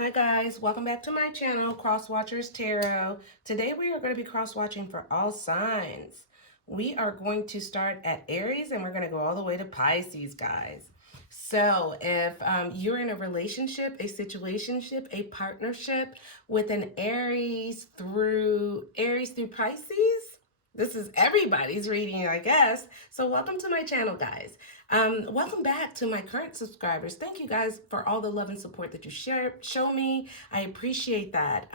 Hi guys, welcome back to my channel, Cross Watchers Tarot. Today we are going to be cross watching for all signs. We are going to start at Aries and we're going to go all the way to Pisces, guys. So if you're in a relationship, a situationship, a partnership with an Aries through Pisces, this is everybody's reading, I guess. So welcome to my channel, guys. Welcome back to my current subscribers. Thank you guys for all the love and support that you show me. I appreciate that.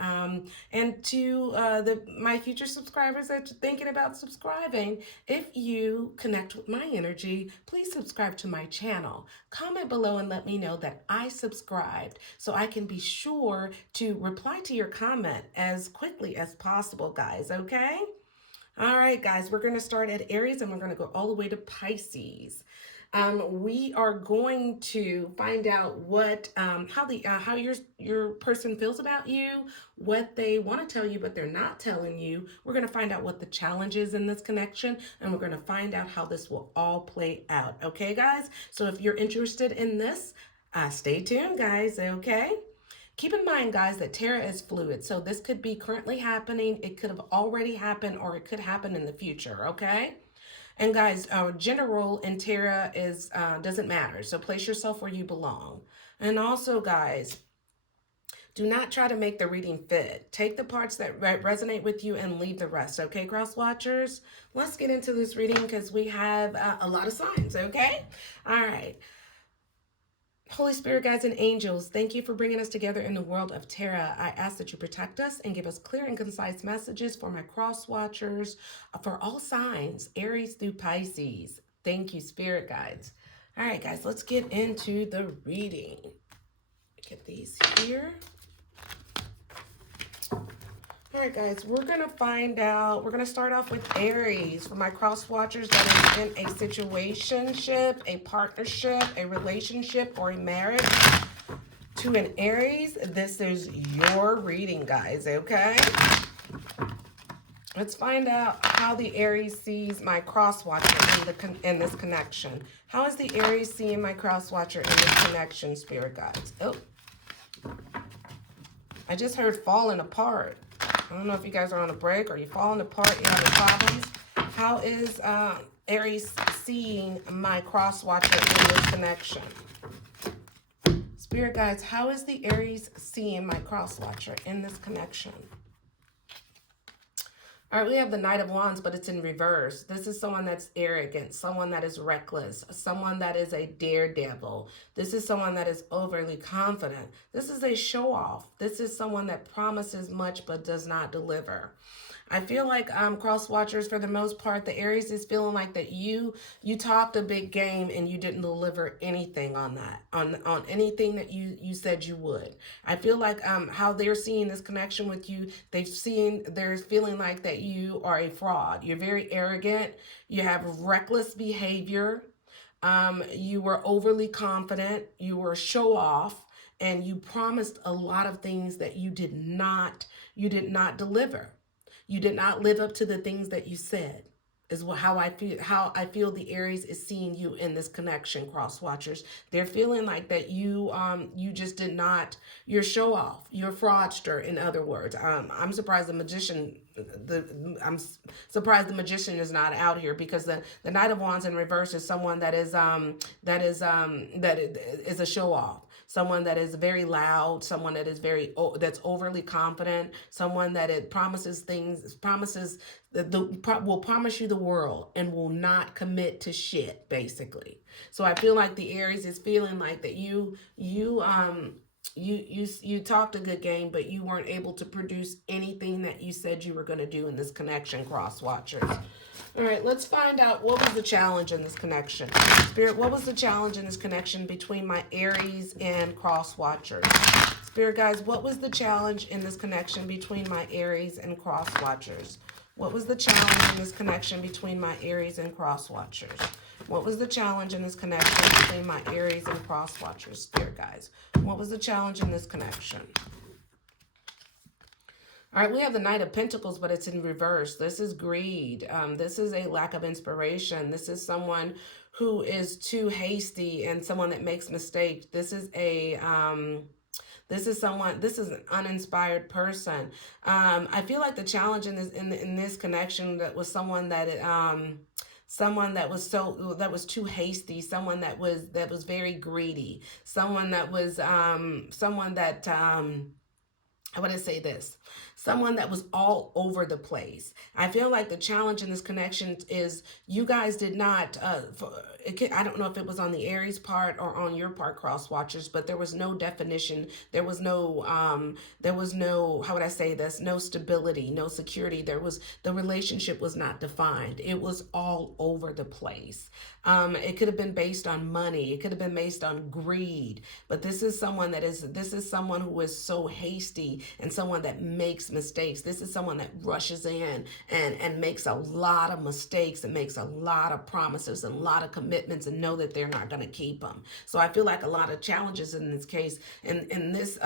And to my future subscribers that are thinking about subscribing, if you connect with my energy, please subscribe to my channel. Comment below and let me know that I subscribed so I can be sure to reply to your comment as quickly as possible, guys, okay? All right, guys, we're going to start at Aries and we're going to go all the way to Pisces. We are going to find out what how your person feels about you, what they want to tell you but they're not telling you. We're going to find out what the challenge is in this connection, and we're going to find out how this will all play out. Okay, guys. So if you're interested in this, stay tuned, guys. Okay. Keep in mind, guys, that tarot is fluid. So this could be currently happening. It could have already happened or it could happen in the future, okay? And guys, gender role in tarot is doesn't matter. So place yourself where you belong. And also, guys, do not try to make the reading fit. Take the parts that resonate with you and leave the rest, okay, cross watchers? Let's get into this reading because we have a lot of signs, okay? All right. Holy Spirit, guides, and angels, thank you for bringing us together in the world of tarot. I ask that you protect us and give us clear and concise messages for my cross watchers, for all signs, Aries through Pisces. Thank you, Spirit guides. All right, guys, let's get into the reading. Get these here. All right, guys, we're going to find out. We're going to start off with Aries for my cross watchers that is in a situationship, a partnership, a relationship, or a marriage. To an Aries, this is your reading, guys, okay? Let's find out how the Aries sees my cross watcher in this connection. How is the Aries seeing my cross watcher in this connection, Spirit guides? Oh, I just heard falling apart. I don't know if you guys are on a break or you're falling apart, you having problems. How is Aries seeing my cross watcher in this connection? Spirit guides, how is the Aries seeing my cross watcher in this connection? All right, we have the Knight of Wands, but it's in reverse. This is someone that's arrogant, someone that is reckless, someone that is a daredevil. This is someone that is overly confident. This is a show-off. This is someone that promises much but does not deliver. I feel like cross watchers, for the most part, the Aries is feeling like that you talked a big game and you didn't deliver anything on that, on anything that you said you would. I feel like how they're seeing this connection with you, they're feeling like that you are a fraud. You're very arrogant. You have reckless behavior. You were overly confident. You were show off, and you promised a lot of things that you did not deliver. You did not live up to the things that you said. Is how I feel the Aries is seeing you in this connection, cross watchers. They're feeling like that you just did not, you're show off, you're a fraudster, in other words. I'm surprised I'm surprised the magician is not out here, because the Knight of Wands in reverse is someone that is a show off, someone that is very loud, someone that is that's overly confident, someone that it promises things, will promise you the world and will not commit to shit, basically. So I feel like the Aries is feeling like that you talked a good game, but you weren't able to produce anything that you said you were going to do in this connection, cross watchers. All right, let's find out what was the challenge in this connection. Spirit, what was the challenge in this connection between my Aries and cross watchers? Spirit guys, what was the challenge in this connection between my Aries and cross watchers? What was the challenge in this connection between my Aries and cross watchers? What was the challenge in this connection between my Aries and cross watchers, Spirit guys? What was the challenge in this connection? All right, we have the Knight of Pentacles, but it's in reverse. This is greed. This is a lack of inspiration. This is someone who is too hasty and someone that makes mistakes. This is This is someone, this is an uninspired person. I feel like the challenge in this connection that was someone that was too hasty, someone that was very greedy, someone that was someone that I want to say this, someone that was all over the place. I feel like the challenge in this connection is you guys did not, I don't know if it was on the Aries part or on your part, cross watchers, but there was no definition. There was no, how would I say this? No stability, no security. The relationship was not defined. It was all over the place. It could have been based on money. It could have been based on greed. But this is someone who is so hasty and someone that makes mistakes. This is someone that rushes in and makes a lot of mistakes and makes a lot of promises and a lot of commitments and know that they're not going to keep them. So I feel like a lot of challenges in this case, in this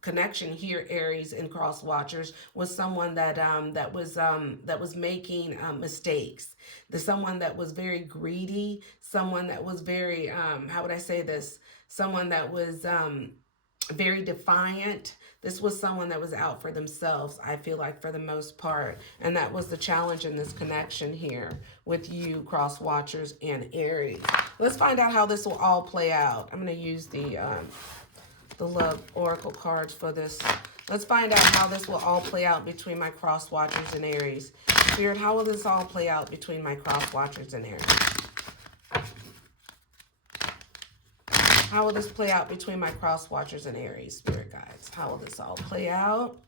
connection here, Aries and cross watchers, was someone that was making mistakes. Someone that was very greedy, someone that was very how would I say this? Someone that was very defiant. This was someone that was out for themselves, I feel like, for the most part. And that was the challenge in this connection here with you, cross watchers and Aries. Let's find out how this will all play out. I'm going to use the love oracle cards for this. Let's find out how this will all play out between my cross watchers and Aries. Spirit, how will this all play out between my cross watchers and Aries? How will this play out between my cross watchers and Aries, spirit guides? How will this all play out?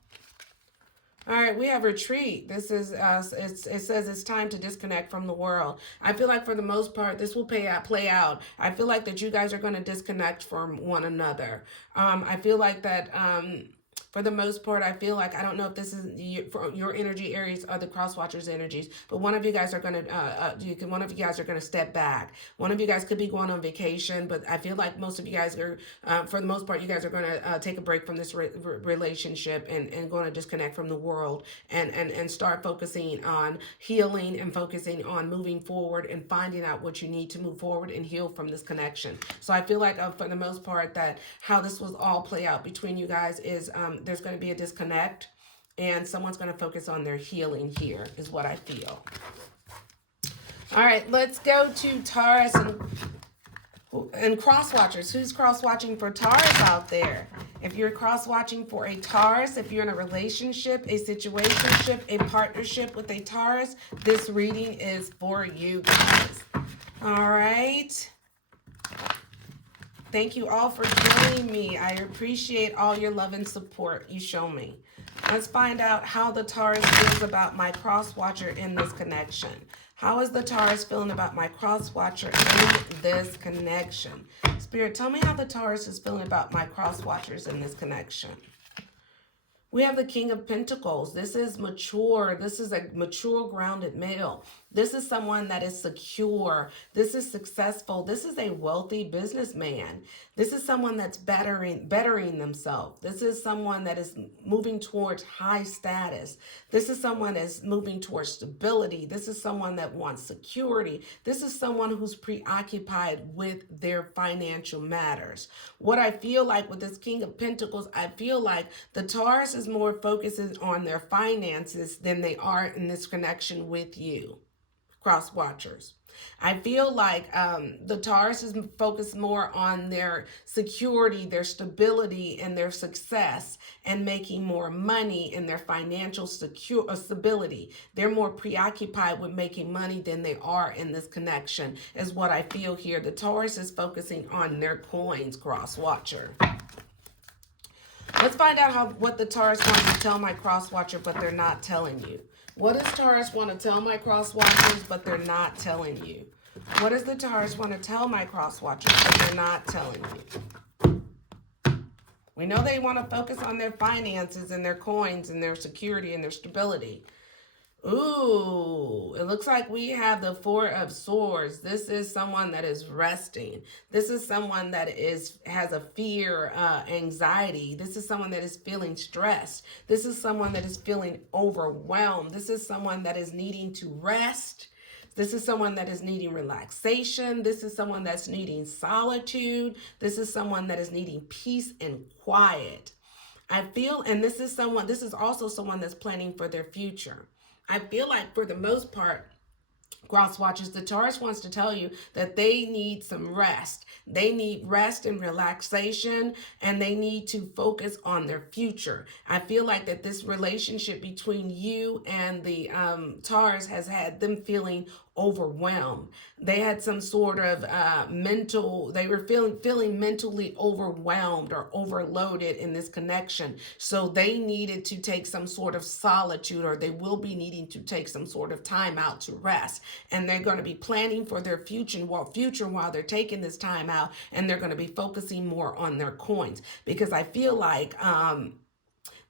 All right, we have retreat. This is it says it's time to disconnect from the world. I feel like for the most part, this will play out. I feel like that you guys are going to disconnect from one another. I feel like that for the most part, I feel like, I don't know if this is your energy, Aries, or the cross watchers energies, but one of you guys are going to step back. One of you guys could be going on vacation, but I feel like most of you guys are, for the most part, you guys are going to take a break from this relationship and going to disconnect from the world and start focusing on healing and focusing on moving forward and finding out what you need to move forward and heal from this connection. So I feel like for the most part that how this will all play out between you guys is there's going to be a disconnect and someone's going to focus on their healing here is what I feel. All right, let's go to Taurus and cross watchers. Who's cross watching for Taurus out there? If you're cross watching for a Taurus, if you're in a relationship, a situationship, a partnership with a Taurus, this reading is for you guys. All right. Thank you all for joining me. I appreciate all your love and support you show me. Let's find out how the Taurus feels about my cross watcher in this connection. How is the Taurus feeling about my cross watcher in this connection? Spirit, tell me how the Taurus is feeling about my cross watchers in this connection. We have the King of Pentacles. This is mature. This is a mature, grounded male. This is someone that is secure. This is successful. This is a wealthy businessman. This is someone that's bettering themselves. This is someone that is moving towards high status. This is someone that's moving towards stability. This is someone that wants security. This is someone who's preoccupied with their financial matters. What I feel like with this King of Pentacles, I feel like the Taurus is more focusing on their finances than they are in this connection with you, cross watchers. I feel like the Taurus is focused more on their security, their stability, and their success, and making more money in their financial stability. They're more preoccupied with making money than they are in this connection, is what I feel here. The Taurus is focusing on their coins, cross watcher. Let's find out what the Taurus wants to tell my cross watcher, but they're not telling you. What does Taurus want to tell my cross watchers, but they're not telling you? What does the Taurus want to tell my cross watchers, but they're not telling you? We know they want to focus on their finances and their coins and their security and their stability. Ooh, it looks like we have the Four of Swords. This is someone that is resting. This is someone that has a fear, anxiety. This is someone that is feeling stressed. This is someone that is feeling overwhelmed. This is someone that is needing to rest This is someone that is needing relaxation. This is someone that's needing solitude. This is someone that is needing peace and quiet. I feel, and this is also someone that's planning for their future. I feel like for the most part, cross watchers, the Taurus wants to tell you that they need some rest. They need rest and relaxation, and they need to focus on their future. I feel like that this relationship between you and the Taurus has had them feeling overwhelmed. They had some sort of they were feeling mentally overwhelmed or overloaded in this connection. So they needed to take some sort of solitude, or they will be needing to take some sort of time out to rest. And they're going to be planning for their future while they're taking this time out, and they're going to be focusing more on their coins, because I feel like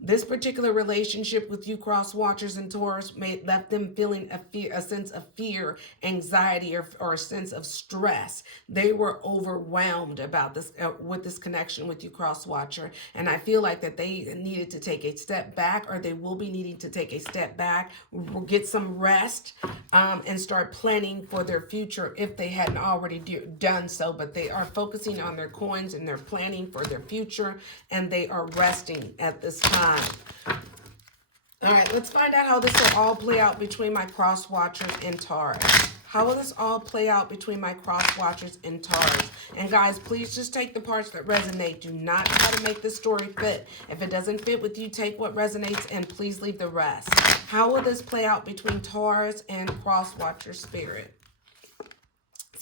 this particular relationship with you, cross watchers and Taurus, left them feeling a sense of fear, anxiety, or a sense of stress. They were overwhelmed about this with this connection with you, cross watcher, and I feel like that they needed to take a step back, or they will be needing to take a step back, get some rest, and start planning for their future if they hadn't already done so. But they are focusing on their coins, and they're planning for their future, and they are resting at this time. All right, let's find out how this will all play out between my cross watchers and Taurus. How will this all play out between my cross watchers and Taurus? And guys, please just take the parts that resonate. Do not try to make this story fit. If it doesn't fit with you, take what resonates and please leave the rest. How will this play out between Taurus and cross watcher spirit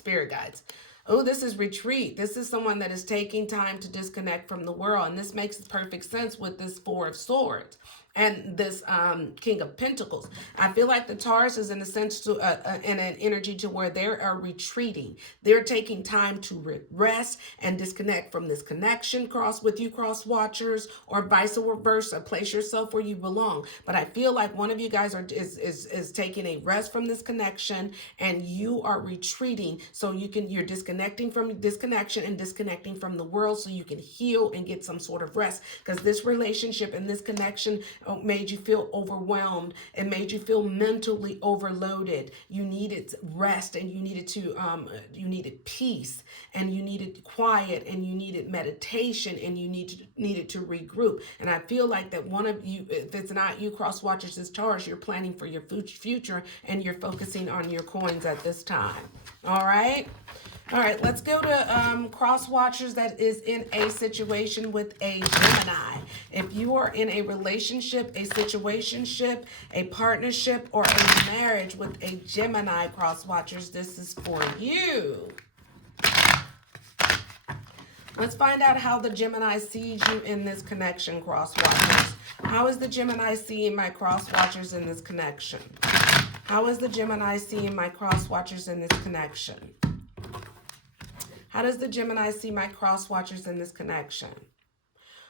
guides? Oh, this is retreat. This is someone that is taking time to disconnect from the world. And this makes perfect sense with this Four of Swords and this King of Pentacles. I feel like the Taurus is in a sense to in an energy to where they are retreating. They're taking time to rest and disconnect from this connection cross watchers, or vice versa. Place yourself where you belong. But I feel like one of you guys is taking a rest from this connection, and you are retreating so you're disconnecting from this connection and disconnecting from the world so you can heal and get some sort of rest, because this relationship and this connection made you feel overwhelmed. It made you feel mentally overloaded. You needed rest, and you needed peace, and you needed quiet, and you needed meditation, and you needed to regroup. And I feel like that one of you, if it's not you, cross watchers, is Taurus, you're planning for your future, and you're focusing on your coins at this time. All right. All right, let's go to cross watchers that is in a situation with a Gemini. If you are in a relationship, a situationship, a partnership, or a marriage with a Gemini, cross watchers, this is for you. Let's find out how the Gemini sees you in this connection, cross watchers. How is the Gemini seeing my cross watchers in this connection? How is the Gemini seeing my cross watchers in this connection? How does the Gemini see my cross watchers in this connection?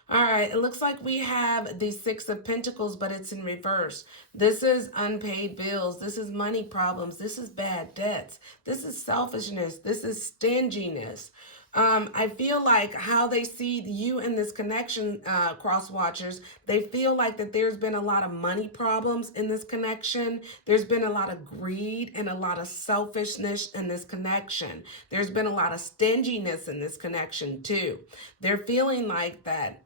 All right, it looks like we have the Six of Pentacles, but it's in reverse. This is unpaid bills. This is money problems. This is bad debts. This is selfishness. This is stinginess. I feel like how they see you in this connection, cross watchers, they feel like that there's been a lot of money problems in this connection. There's been a lot of greed and a lot of selfishness in this connection. There's been a lot of stinginess in this connection too. They're feeling like that.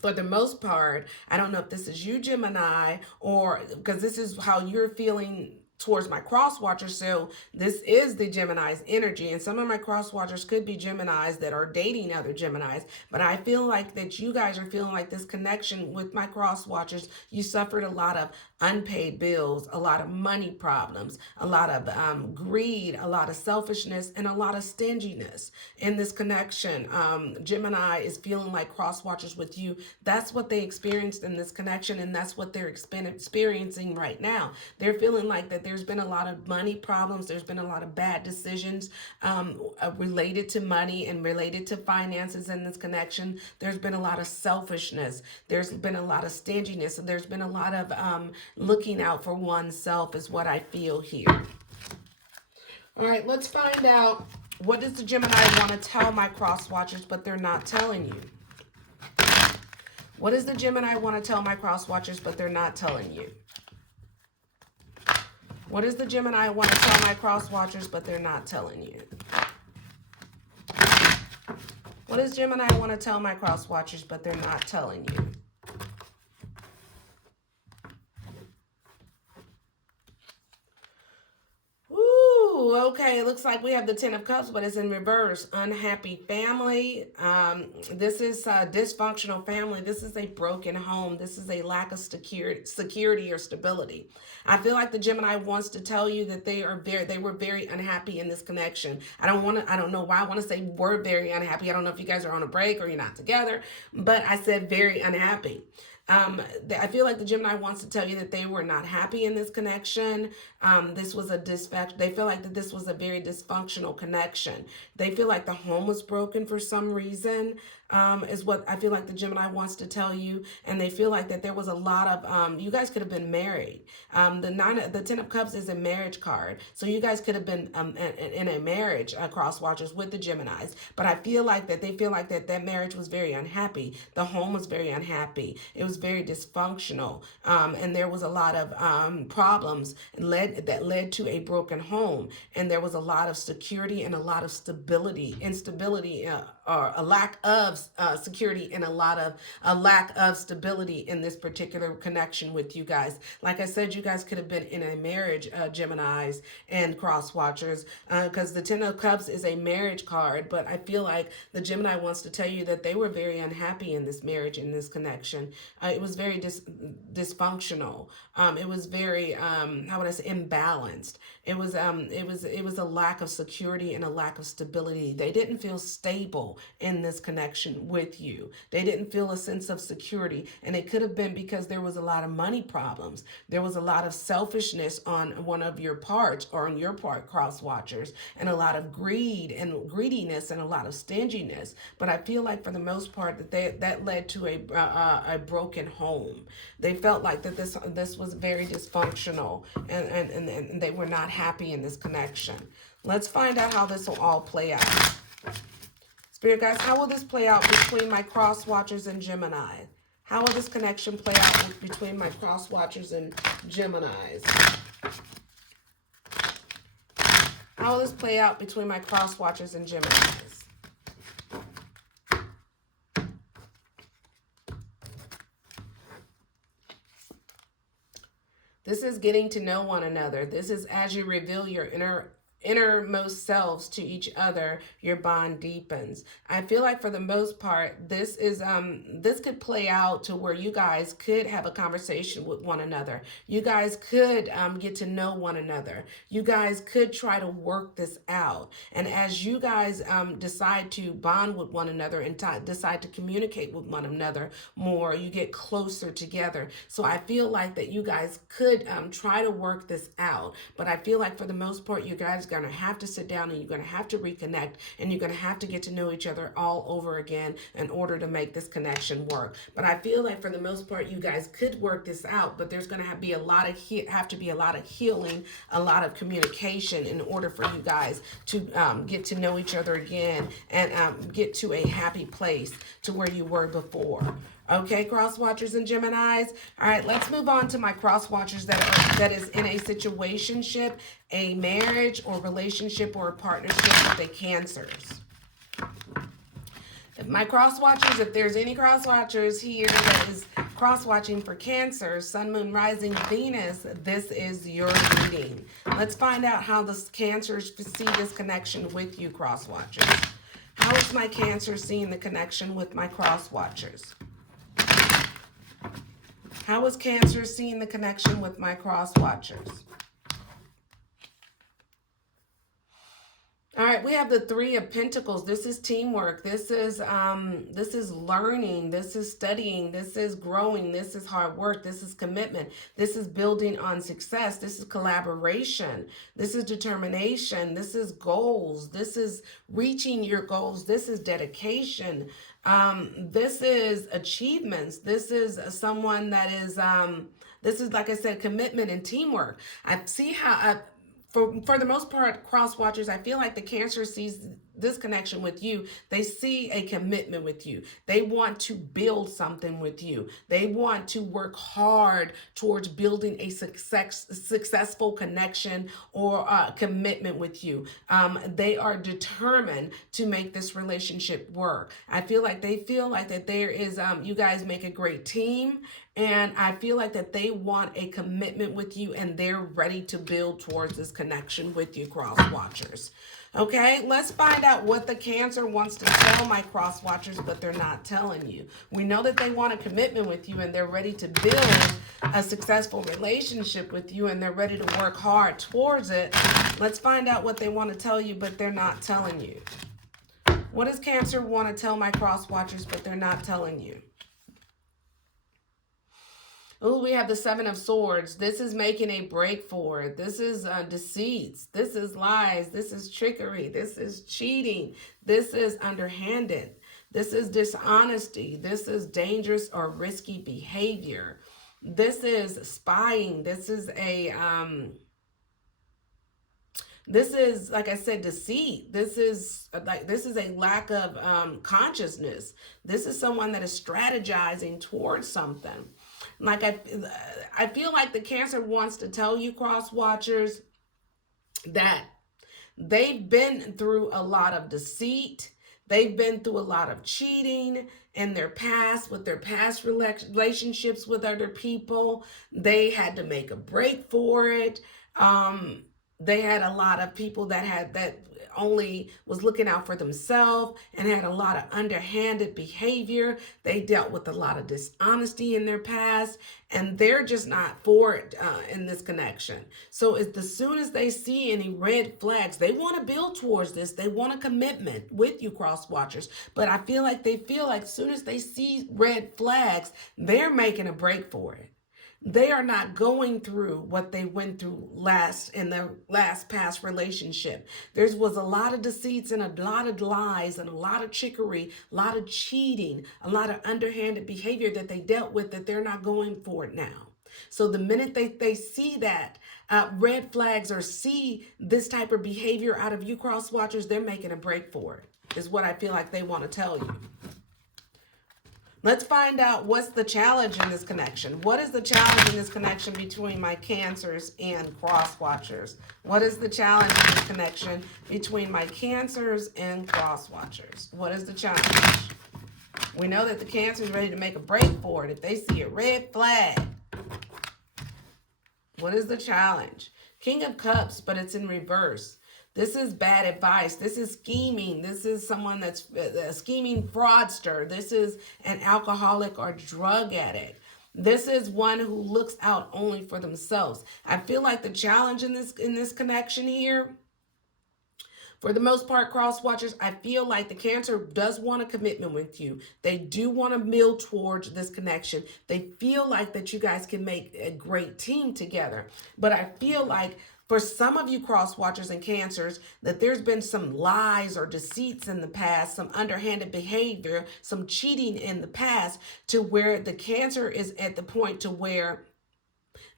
For the most part, I don't know if this is you, Gemini, or because this is how you're feeling towards my cross watchers. So this is the Gemini's energy, and some of my cross watchers could be Geminis that are dating other Geminis, but I feel like that you guys are feeling like this connection with my cross watchers, you suffered a lot of unpaid bills, a lot of money problems, a lot of greed, a lot of selfishness, and a lot of stinginess in this connection. Gemini is feeling like cross watchers with you. That's what they experienced in this connection, and that's what they're experiencing right now. They're feeling like that there's been a lot of money problems. There's been a lot of bad decisions related to money and related to finances in this connection. There's been a lot of selfishness. There's been a lot of stinginess. And there's been a lot of looking out for oneself is what I feel here. All right, let's find out, what does the Gemini want to tell my cross watchers, but they're not telling you? What does the Gemini want to tell my cross watchers, but they're not telling you? What does the Gemini want to tell my cross watchers, but they're not telling you? What does Gemini want to tell my cross watchers, but they're not telling you? Okay, it looks like we have the Ten of Cups, but it's in reverse. Unhappy family. This is a dysfunctional family. This is a broken home. This is a lack of security or stability. I feel like the Gemini wants to tell you that they were very unhappy in this connection. I don't know why I want to say were very unhappy. I don't know if you guys are on a break or you're not together, but I said very unhappy. I feel like the Gemini wants to tell you that they were not happy in this connection. This was they feel like that this was a very dysfunctional connection. They feel like the home was broken for some reason, is what I feel like the Gemini wants to tell you. And they feel like that there was a lot of, you guys could have been married. The Ten of Cups is a marriage card. So you guys could have been in a marriage, cross watchers, with the Geminis. But I feel like that they feel like that marriage was very unhappy. The home was very unhappy. It was very dysfunctional. And there was a lot of problems that led to a broken home. And there was a lot of security and a lot of instability, or a lack of security and a lack of stability in this particular connection with you guys. Like I said, you guys could have been in a marriage, Geminis and cross watchers, because the Ten of Cups is a marriage card. But I feel like the Gemini wants to tell you that they were very unhappy in this marriage, in this connection. It was very dysfunctional. It was very, how would I say, imbalanced. It was a lack of security and a lack of stability. They didn't feel stable in this connection with you. They didn't feel a sense of security, and it could have been because there was a lot of money problems. There was a lot of selfishness on one of your parts, or on your part, cross watchers, and a lot of greediness and a lot of stinginess. But I feel like for the most part that led to a broken home. They felt like that this was very dysfunctional, and they were not happy in this connection. Let's find out how this will all play out. Spirit guys, how will this play out between my cross watchers and Gemini? How will this connection play out between my cross watchers and Geminis? How will this play out between my cross watchers and Geminis? This is getting to know one another. This is as you reveal your innermost selves to each other, your bond deepens. I feel like for the most part, this could play out to where you guys could have a conversation with one another. You guys could get to know one another. You guys could try to work this out. And as you guys decide to bond with one another and decide to communicate with one another more, you get closer together. So I feel like that you guys could try to work this out. But I feel like for the most part, you guys going to have to sit down and you're going to have to reconnect, and you're going to have to get to know each other all over again in order to make this connection work. But I feel like for the most part, you guys could work this out, but there's going to be a lot of healing, a lot of communication in order for you guys to get to know each other again and get to a happy place to where you were before. Okay, cross watchers and Geminis. All right, let's move on to my cross watchers that is in a situationship, a marriage or relationship or a partnership with the Cancers. My cross watchers, if there's any cross watchers here that is cross watching for Cancer, Sun, Moon, Rising, Venus, this is your reading. Let's find out how the Cancers see this connection with you, cross watchers. How is my Cancer seeing the connection with my cross watchers? How is Cancer seeing the connection with my cross watchers? All right, we have the Three of Pentacles. This is teamwork. This is learning. This is studying. This is growing. This is hard work. This is commitment. This is building on success. This is collaboration. This is determination. This is goals. This is reaching your goals. This is dedication. This is achievements. This is someone that is, this is, like I said, commitment and teamwork. I see how, for the most part, cross watchers, I feel like the Cancer sees this connection with you, they see a commitment with you. They want to build something with you. They want to work hard towards building a successful connection or commitment with you. They are determined to make this relationship work. I feel like they feel like that there is, you guys make a great team. And I feel like that they want a commitment with you and they're ready to build towards this connection with you, cross watchers. Okay, let's find out what the Cancer wants to tell my cross watchers, but they're not telling you. We know that they want a commitment with you and they're ready to build a successful relationship with you and they're ready to work hard towards it. Let's find out what they want to tell you, but they're not telling you. What does Cancer want to tell my cross watchers, but they're not telling you? Oh, we have the Seven of Swords. This is making a break for it. This is deceits. This is lies. This is trickery. This is cheating. This is underhanded. This is dishonesty. This is dangerous or risky behavior. This is spying. This is a this is, like I said, deceit. This is a lack of consciousness. This is someone that is strategizing towards something. Like I feel like the Cancer wants to tell you, cross watchers, that they've been through a lot of deceit. They've been through a lot of cheating in their past, with their past relationships with other people. They had to make a break for it. They had a lot of people that only was looking out for themselves and had a lot of underhanded behavior. They dealt with a lot of dishonesty in their past, and they're just not for it in this connection. So as soon as they see any red flags, they want to build towards this. They want a commitment with you, cross watchers. But I feel like as soon as they see red flags, they're making a break for it. They are not going through what they went through in their last past relationship. There was a lot of deceits and a lot of lies and a lot of trickery, a lot of cheating, a lot of underhanded behavior that they dealt with, that they're not going for it now. So the minute they see that red flags or see this type of behavior out of you, cross watchers, they're making a break for it, is what I feel like they want to tell you. Let's find out what's the challenge in this connection. What is the challenge in this connection between my Cancers and cross watchers? What is the challenge in this connection between my Cancers and cross watchers? What is the challenge? We know that the Cancer is ready to make a break for it if they see a red flag. What is the challenge? King of Cups, but it's in reverse. This is bad advice. This is scheming. This is someone that's a scheming fraudster. This is an alcoholic or drug addict. This is one who looks out only for themselves. I feel like the challenge in this connection here, for the most part, cross watchers, I feel like the Cancer does want a commitment with you. They do want to build towards this connection. They feel like that you guys can make a great team together. But I feel like for some of you cross watchers and Cancers, that there's been some lies or deceits in the past, some underhanded behavior, some cheating in the past, to where the Cancer is at the point to where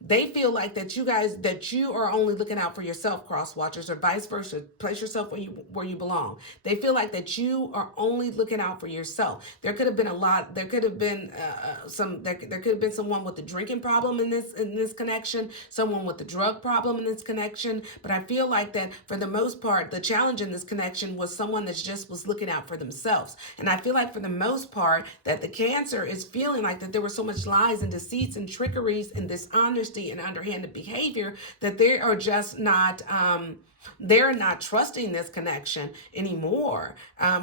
they feel like that you are only looking out for yourself, cross watchers, or vice versa. Place yourself where you belong. They feel like that you are only looking out for yourself. There could have been there could have been someone with a drinking problem in this connection, someone with a drug problem in this connection. But I feel like that for the most part, the challenge in this connection was someone that just was looking out for themselves. And I feel like for the most part that the Cancer is feeling like that there were so much lies and deceits and trickeries and dishonesty and underhanded behavior that they are just not they're not trusting this connection anymore,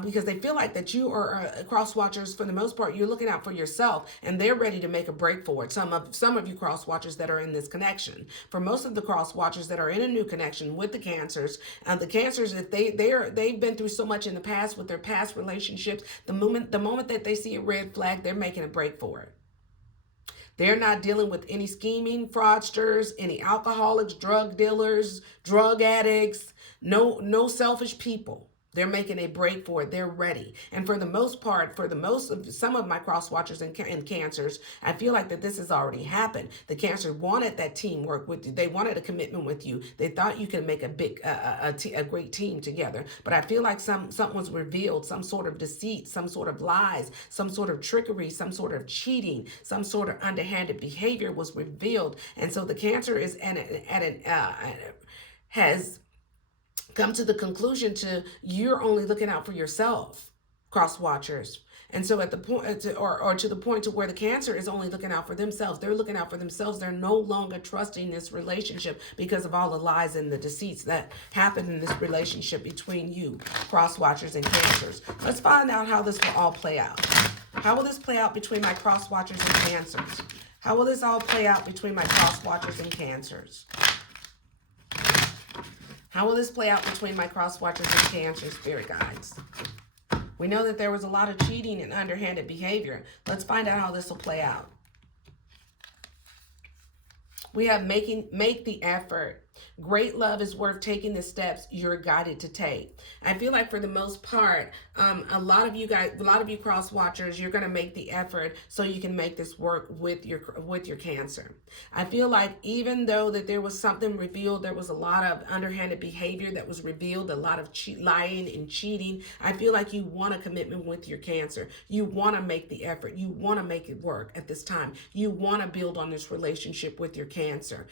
because they feel like that you are cross watchers. For the most part, you're looking out for yourself, and they're ready to make a break for it. Some of you cross watchers that are in this connection. For most of the cross watchers that are in a new connection with the Cancers, if they've been through so much in the past with their past relationships, the moment that they see a red flag, they're making a break for it. They're not dealing with any scheming fraudsters, any alcoholics, drug dealers, drug addicts, no selfish people. They're making a break for it. They're ready. And for the most part, for the most of some of my cross watchers and cancers, I feel like that this has already happened. The cancer wanted that teamwork with you. They wanted a commitment with you. They thought you could make a big, a great team together. But I feel like something was revealed, some sort of deceit, some sort of lies, some sort of trickery, some sort of cheating, some sort of underhanded behavior was revealed. And so the cancer is has come to the conclusion to you're only looking out for yourself, cross watchers. And so at the point or to the point to where the cancer is only looking out for themselves. They're looking out for themselves. They're no longer trusting this relationship because of all the lies and the deceits that happen in this relationship between you, cross watchers and cancers. Let's find out how this will all play out. How will this play out between my cross watchers and cancers? How will this all play out between my cross watchers and cancers? How will this play out between my cross watchers and cancer, spirit guides? We know that there was a lot of cheating and underhanded behavior. Let's find out how this will play out. We have make the effort. Great love is worth taking the steps you're guided to take. I feel like for the most part, a lot of you cross watchers, you're going to make the effort so you can make this work with your cancer. I feel like even though that there was something revealed, there was a lot of underhanded behavior that was revealed, a lot of lying and cheating. I feel like you want a commitment with your cancer. You want to make the effort. You want to make it work at this time. You want to build on this relationship with your cancer.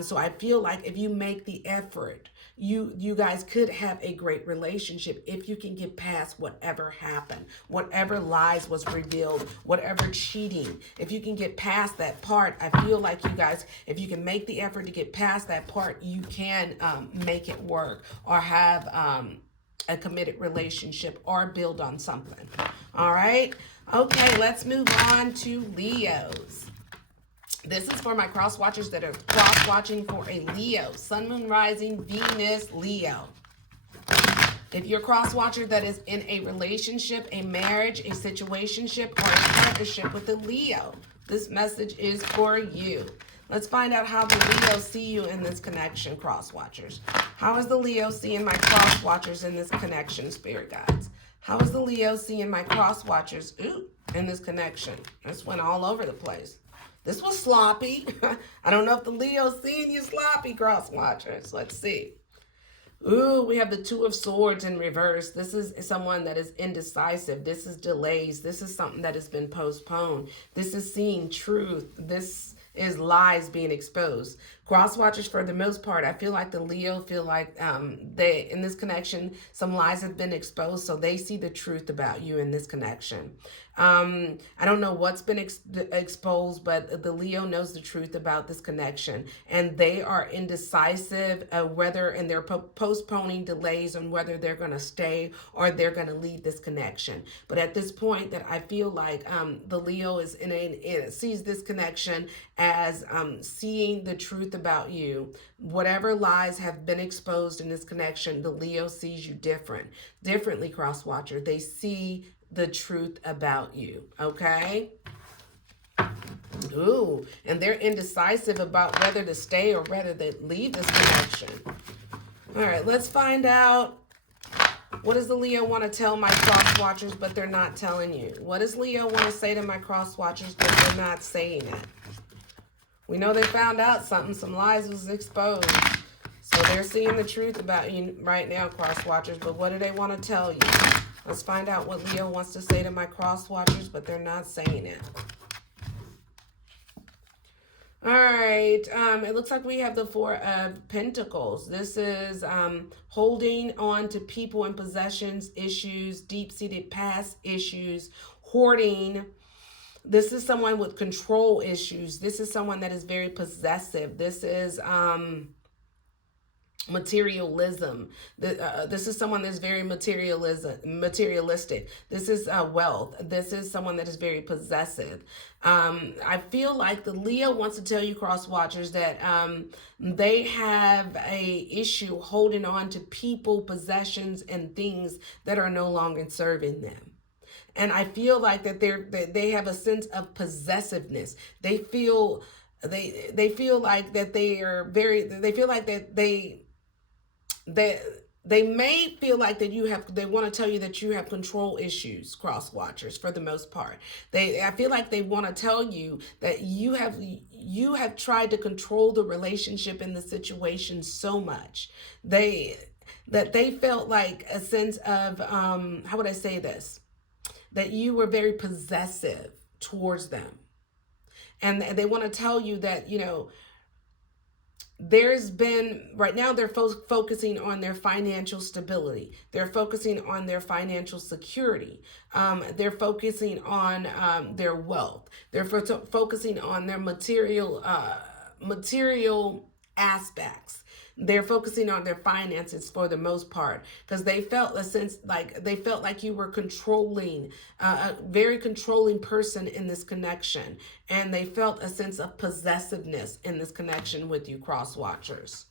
So I feel like if you make the effort, you guys could have a great relationship if you can get past whatever happened, whatever lies was revealed, whatever cheating. If you can get past that part, I feel like you guys, if you can make the effort to get past that part, you can make it work or have a committed relationship or build on something. All right. Okay, let's move on to Leos. This is for my cross watchers that are cross watching for a Leo, Sun, Moon, Rising, Venus, Leo. If you're a cross watcher that is in a relationship, a marriage, a situationship, or a partnership with a Leo, this message is for you. Let's find out how the Leo see you in this connection, cross watchers. How is the Leo seeing my cross watchers in this connection, spirit guides? How is the Leo seeing my cross watchers in this connection? This went all over the place. This was sloppy. I don't know if the Leo's seeing you sloppy, cross watchers. Let's see. Ooh, we have the Two of Swords in reverse. This is someone that is indecisive. This is delays. This is something that has been postponed. This is seeing truth. This is lies being exposed. Cross watchers, for the most part, I feel like the Leo feel like they in this connection, some lies have been exposed, so they see the truth about you in this connection. I don't know what's been exposed, but the Leo knows the truth about this connection, and they are indecisive whether, and they're postponing delays on whether they're going to stay or they're going to leave this connection. But at this point, that I feel like the Leo is sees this connection as seeing the truth about you. Whatever lies have been exposed in this connection, the Leo sees you differently, cross watcher. They see the truth about you, okay? Ooh, and they're indecisive about whether to stay or whether to leave this connection. All right, let's find out. What does the Leo want to tell my cross watchers, but they're not telling you? What does Leo want to say to my cross watchers, but they're not saying it? We know they found out something. Some lies was exposed. So they're seeing the truth about you right now, cross watchers, but what do they want to tell you? Let's find out what Leo wants to say to my cross watchers, but they're not saying it. All right. It looks like we have the Four of Pentacles. This is holding on to people and possessions issues, deep-seated past issues, hoarding. This is someone with control issues. This is someone that is very possessive. This is materialism. This is someone that's very materialistic. This is wealth. This is someone that is very possessive. I feel like the Leo wants to tell you, cross watchers, that they have a issue holding on to people, possessions, and things that are no longer serving them. And I feel like that they have a sense of possessiveness. They feel like that they are very. They feel like that they may feel like that they want to tell you that you have control issues, cross watchers, for the most part. I feel like they want to tell you that you have tried to control the relationship and the situation so much. That they felt like a sense of, how would I say this? That you were very possessive towards them. And they want to tell you that, there's been, right now they're focusing on their financial stability. They're focusing on their financial security. They're focusing on their wealth. They're focusing on their material aspects. They're focusing on their finances for the most part, because they felt like you were controlling, a very controlling person in this connection, and they felt a sense of possessiveness in this connection with you, cross watchers.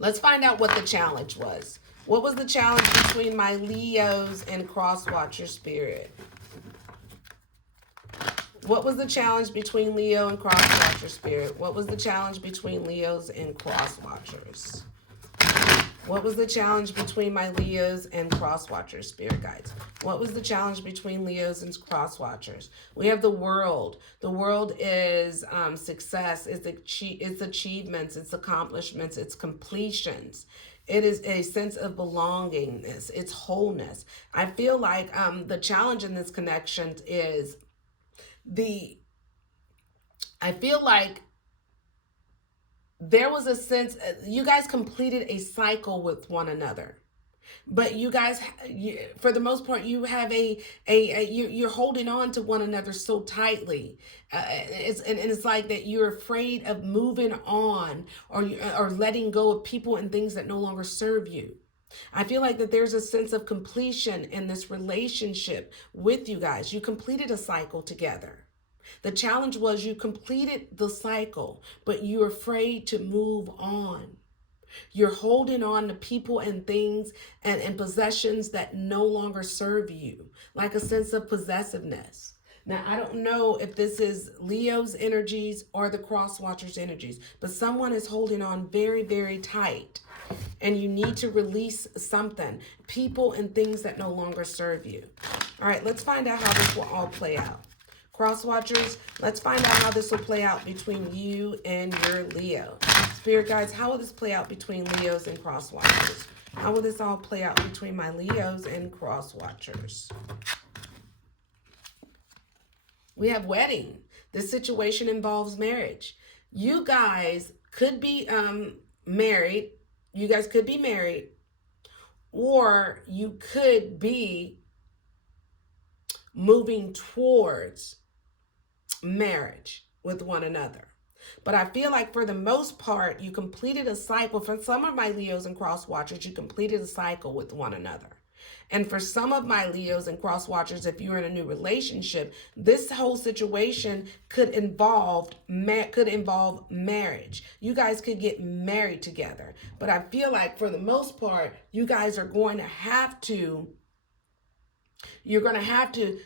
Let's find out what the challenge was. What was the challenge between my Leos and cross watcher spirit? What was the challenge between Leo and cross-watcher spirit? What was the challenge between Leos and cross-watchers? What was the challenge between my Leos and cross-watcher spirit guides? What was the challenge between Leos and cross-watchers? We have the world. The world is success, it's achievements, it's accomplishments, it's completions. It is a sense of belongingness, it's wholeness. I feel like the challenge in this connection is I feel like there was a sense, you guys completed a cycle with one another, but you guys, for the most part, you have you're holding on to one another so tightly. It's like that you're afraid of moving on, or letting go of people and things that no longer serve you. I feel like that there's a sense of completion in this relationship with you guys. You completed a cycle together. The challenge was you completed the cycle, but you're afraid to move on. You're holding on to people and things and possessions that no longer serve you, like a sense of possessiveness. Now, I don't know if this is Leo's energies or the cross watcher's energies, but someone is holding on very, very tight. And you need to release something, people and things that no longer serve you. All right, let's find out how this will all play out. Cross watchers, let's find out how this will play out between you and your Leo. Spirit guides, how will this play out between Leos and cross watchers? How will this all play out between my Leos and cross watchers? We have wedding. This situation involves marriage. You guys could be married. You guys could be married, or you could be moving towards marriage with one another. But I feel like for the most part, you completed a cycle. For some of my Leos and cross watchers, you completed a cycle with one another. And for some of my Leos and cross watchers, if you're in a new relationship, this whole situation could involve marriage. You guys could get married together. But I feel like for the most part, you guys are going to have to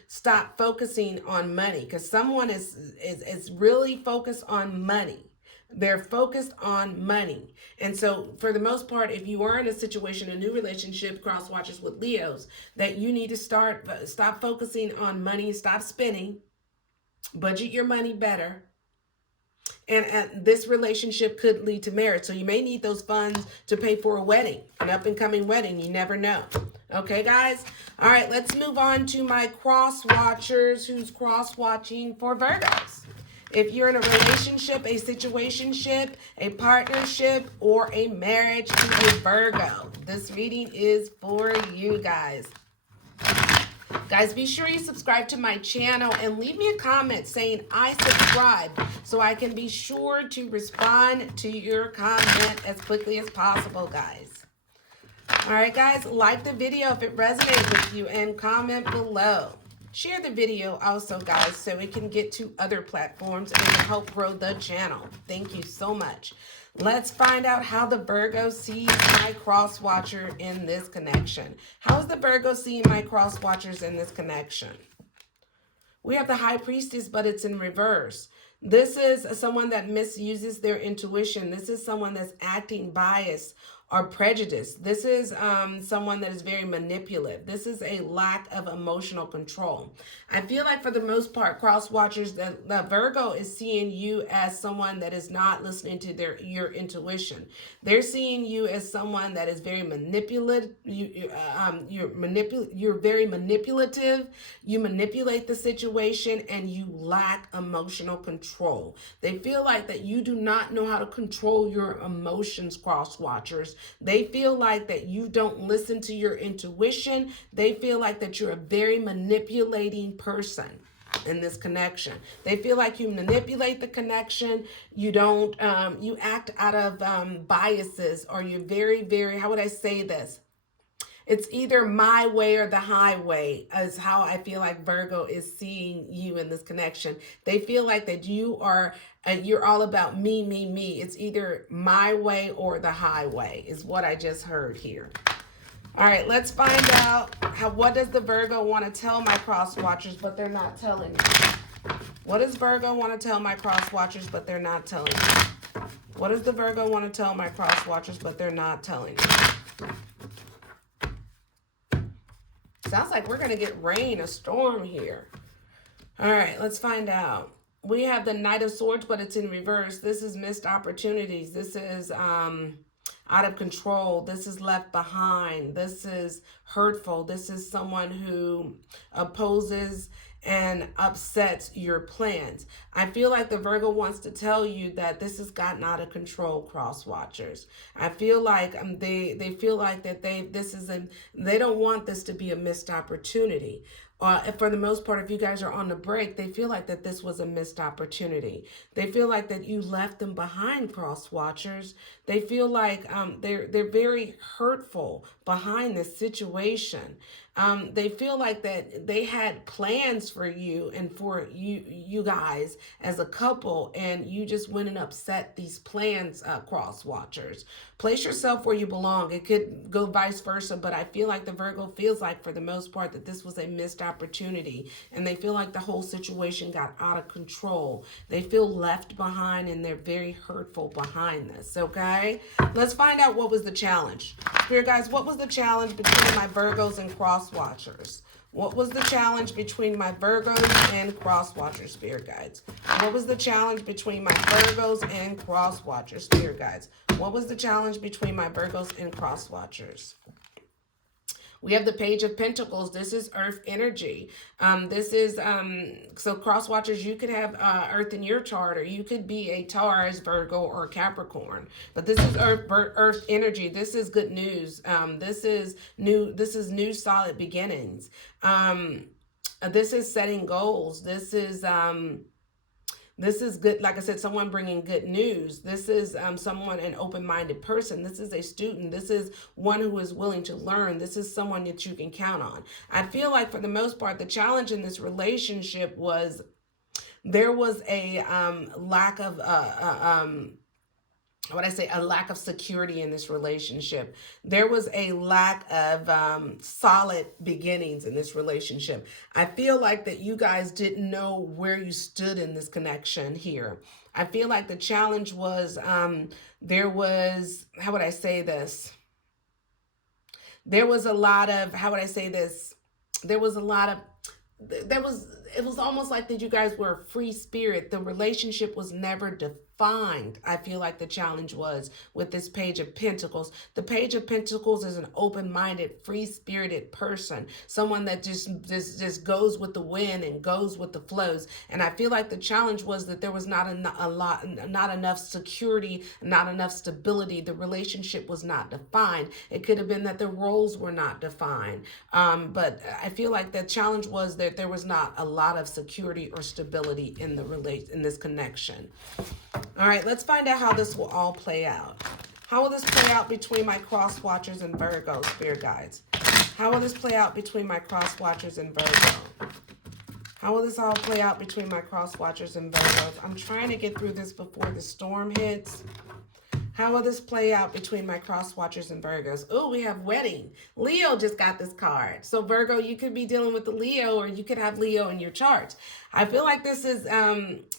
stop focusing on money, because someone is really focused on money. They're focused on money. And so for the most part, if you are in a situation, a new relationship, cross watchers with Leos, that you need to stop focusing on money, stop spending, budget your money better. And this relationship could lead to marriage. So you may need those funds to pay for a wedding, an up and coming wedding. You never know. Okay, guys? All right, let's move on to my cross watchers who's cross watching for Virgos. If you're in a relationship, a situationship, a partnership, or a marriage to a Virgo, this reading is for you guys. Guys, be sure you subscribe to my channel and leave me a comment saying I subscribe, so I can be sure to respond to your comment as quickly as possible, guys. All right, guys, like the video if it resonates with you and comment below. Share the video also, guys, so it can get to other platforms and help grow the channel. Thank you so much. Let's find out how the Virgo sees my cross watcher in this connection. How is the Virgo seeing my cross watchers in this connection? We have the High Priestess, but it's in reverse. This is someone that misuses their intuition. This is someone that's acting biased or prejudice. This is someone that is very manipulative. This is a lack of emotional control. I feel like for the most part, cross watchers, the Virgo is seeing you as someone that is not listening to your intuition. They're seeing you as someone that is very manipulative. You're very manipulative. You manipulate the situation and you lack emotional control. They feel like that you do not know how to control your emotions, cross watchers. They feel like that you don't listen to your intuition. They feel like that you're a very manipulating person in this connection. They feel like you manipulate the connection. You don't, you act out of biases, or you're very, very, how would I say this? It's either my way or the highway is how I feel like Virgo is seeing you in this connection. They feel like that you are, you're all about me, me, me. It's either my way or the highway is what I just heard here. All right, let's find out what does the Virgo want to tell my cross watchers, but they're not telling me. What does Virgo want to tell my cross watchers, but they're not telling me? What does the Virgo want to tell my cross watchers, but they're not telling me? Sounds like we're going to get rain, a storm here. All right, let's find out. We have the Knight of Swords, but it's in reverse. This is missed opportunities. This is out of control. This is left behind. This is hurtful. This is someone who opposes and upsets your plans. I feel like the Virgo wants to tell you that this has gotten out of control, cross watchers. I feel like they feel like that they don't want this to be a missed opportunity. For the most part, if you guys are on the break, they feel like that this was a missed opportunity. They feel like that you left them behind, cross watchers. They feel like they're very hurtful behind this situation. They feel like that they had plans for you and for you guys as a couple, and you just went and upset these plans, cross watchers. Place yourself where you belong. It could go vice versa, but I feel like the Virgo feels like for the most part that this was a missed opportunity, and they feel like the whole situation got out of control. They feel left behind, and they're very hurtful behind this, okay? Let's find out what was the challenge. Spirit guys, what was the challenge between my Virgos and cross watchers? What was the challenge between my Virgos and cross watchers, spirit guides? What was the challenge between my Virgos and cross watchers, spirit guides? What was the challenge between my Virgos and cross watchers? We have the Page of Pentacles. This is Earth energy. This is, so cross watchers, you could have Earth in your chart, or you could be a Taurus, Virgo, or Capricorn. But this is Earth energy. This is good news. This is new solid beginnings. This is setting goals. This is good. Like I said, someone bringing good news. This is someone, an open-minded person. This is a student. This is one who is willing to learn. This is someone that you can count on. I feel like for the most part, the challenge in this relationship was there was a lack of a lack of security in this relationship. There was a lack of solid beginnings in this relationship. I feel like that you guys didn't know where you stood in this connection here. I feel like the challenge was there was, how would I say this? There was a lot of, how would I say this? There was a lot of, it was almost like that you guys were a free spirit. The relationship was never defined. I feel like the challenge was with this Page of Pentacles. The Page of Pentacles is an open-minded, free-spirited person, someone that just goes with the wind and goes with the flows. And I feel like the challenge was that there was not enough security, not enough stability. The relationship was not defined. It could have been that the roles were not defined. But I feel like the challenge was that there was not a lot of security or stability in this connection. All right, let's find out how this will all play out. How will this play out between my cross watchers and Virgo, spirit guides? How will this play out between my cross watchers and Virgo? How will this all play out between my cross watchers and Virgos? I'm trying to get through this before the storm hits. How will this play out between my cross watchers and Virgos? Oh, we have wedding. Leo just got this card. So Virgo, you could be dealing with the Leo, or you could have Leo in your chart. I feel like this is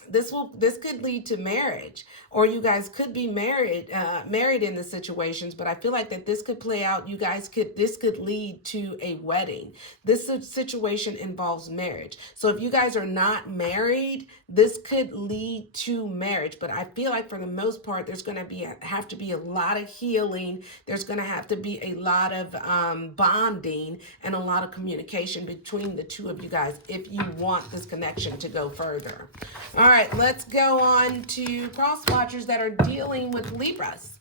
this could lead to marriage, or you guys could be married in the situations. But I feel like that this could play out. This could lead to a wedding. This situation involves marriage. So if you guys are not married, this could lead to marriage. But I feel like for the most part, there's going to have to be a lot of healing. There's going to have to be a lot of bonding and a lot of communication between the two of you guys if you want this connection to go further. All right, let's go on to cross watchers that are dealing with Libras.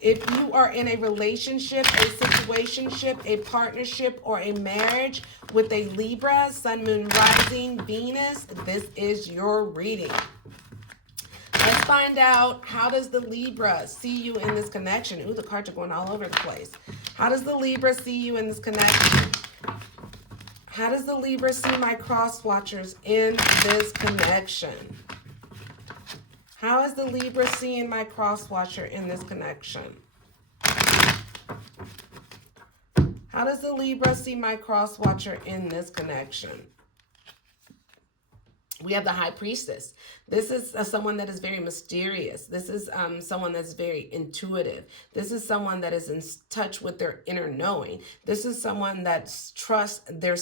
If you are in a relationship, a situationship, a partnership, or a marriage with a Libra, Sun, Moon, Rising, Venus, this is your reading. Let's find out, how does the Libra see you in this connection? Ooh, the cards are going all over the place. How does the Libra see you in this connection? How does the Libra see my cross watchers in this connection? How is the Libra seeing my cross watcher in this connection? How does the Libra see my cross watcher in this connection? We have the High Priestess. This is someone that is very mysterious. This is someone that's very intuitive. This is someone that is in touch with their inner knowing. This is someone that trusts their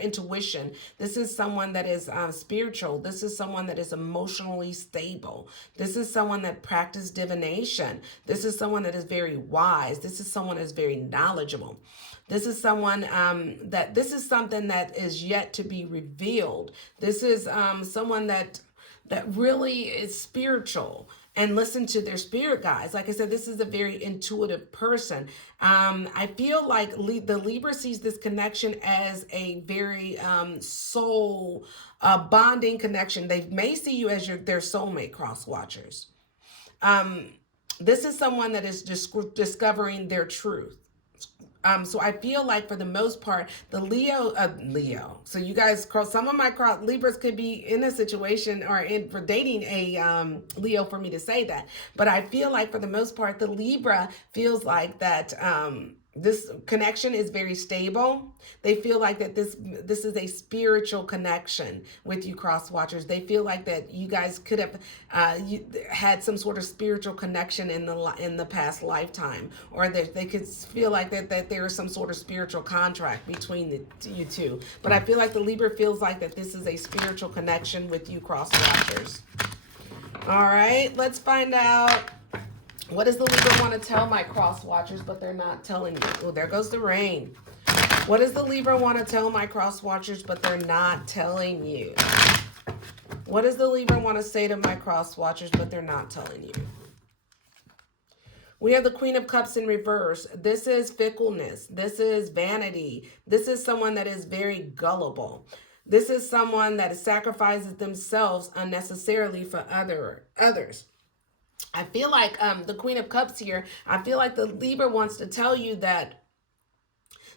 intuition. This is someone that is spiritual. This is someone that is emotionally stable. This is someone that practices divination. This is someone that is very wise. This is someone that is very knowledgeable. This is someone this is something that is yet to be revealed. This is someone that really is spiritual and listen to their spirit guides. Like I said, this is a very intuitive person. I feel like the Libra sees this connection as a very soul bonding connection. They may see you as their soulmate, cross watchers. This is someone that is discovering their truth. So I feel like for the most part, the Leo. So you guys, some of my Libras could be in a situation or for dating a Leo for me to say that. But I feel like for the most part, the Libra feels like that this connection is very stable. They feel like that this is a spiritual connection with you, cross watchers. They feel like that you guys could have had some sort of spiritual connection in the past lifetime, or they could feel like that there is some sort of spiritual contract between you two. But I feel like the Libra feels like that this is a spiritual connection with you, cross watchers. All right, let's find out. What does the Libra want to tell my cross watchers, but they're not telling you? Oh, there goes the rain. What does the Libra want to tell my cross watchers, but they're not telling you? What does the Libra want to say to my cross watchers, but they're not telling you? We have the Queen of Cups in reverse. This is fickleness. This is vanity. This is someone that is very gullible. This is someone that sacrifices themselves unnecessarily for others. I feel like the Queen of Cups here, I feel like the Libra wants to tell you that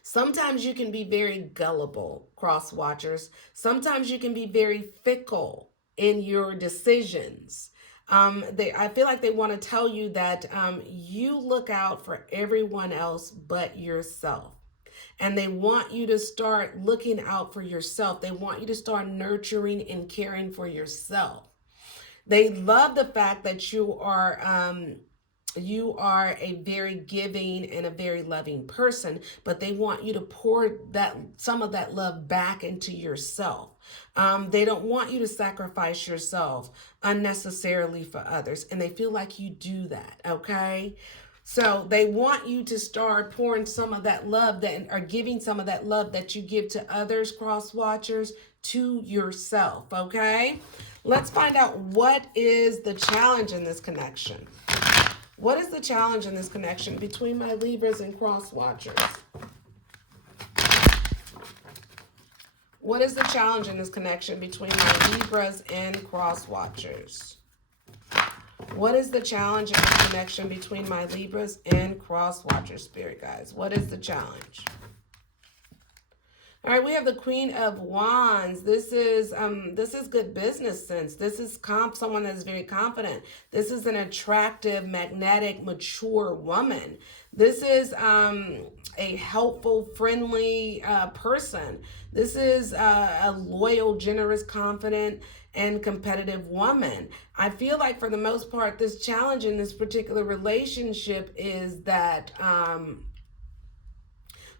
sometimes you can be very gullible, cross watchers. Sometimes you can be very fickle in your decisions. I feel like they want to tell you that you look out for everyone else but yourself. And they want you to start looking out for yourself. They want you to start nurturing and caring for yourself. They love the fact that you are a very giving and a very loving person, but they want you to pour some of that love back into yourself. They don't want you to sacrifice yourself unnecessarily for others, and they feel like you do that, okay? So they want you to start pouring some of that love or giving some of that love that you give to others, cross watchers, to yourself, okay? Let's find out, what is the challenge in this connection? What is the challenge in this connection between my Libras and cross watchers? What is the challenge in this connection between my Libras and cross watchers? What is the challenge in this connection between my Libras and cross watchers, spirit guides? What is the challenge? All right, we have the Queen of Wands. This is good business sense. This is someone that's very confident. This is an attractive, magnetic, mature woman. This is a helpful, friendly person. This is a loyal, generous, confident, and competitive woman. I feel like for the most part, this challenge in this particular relationship is that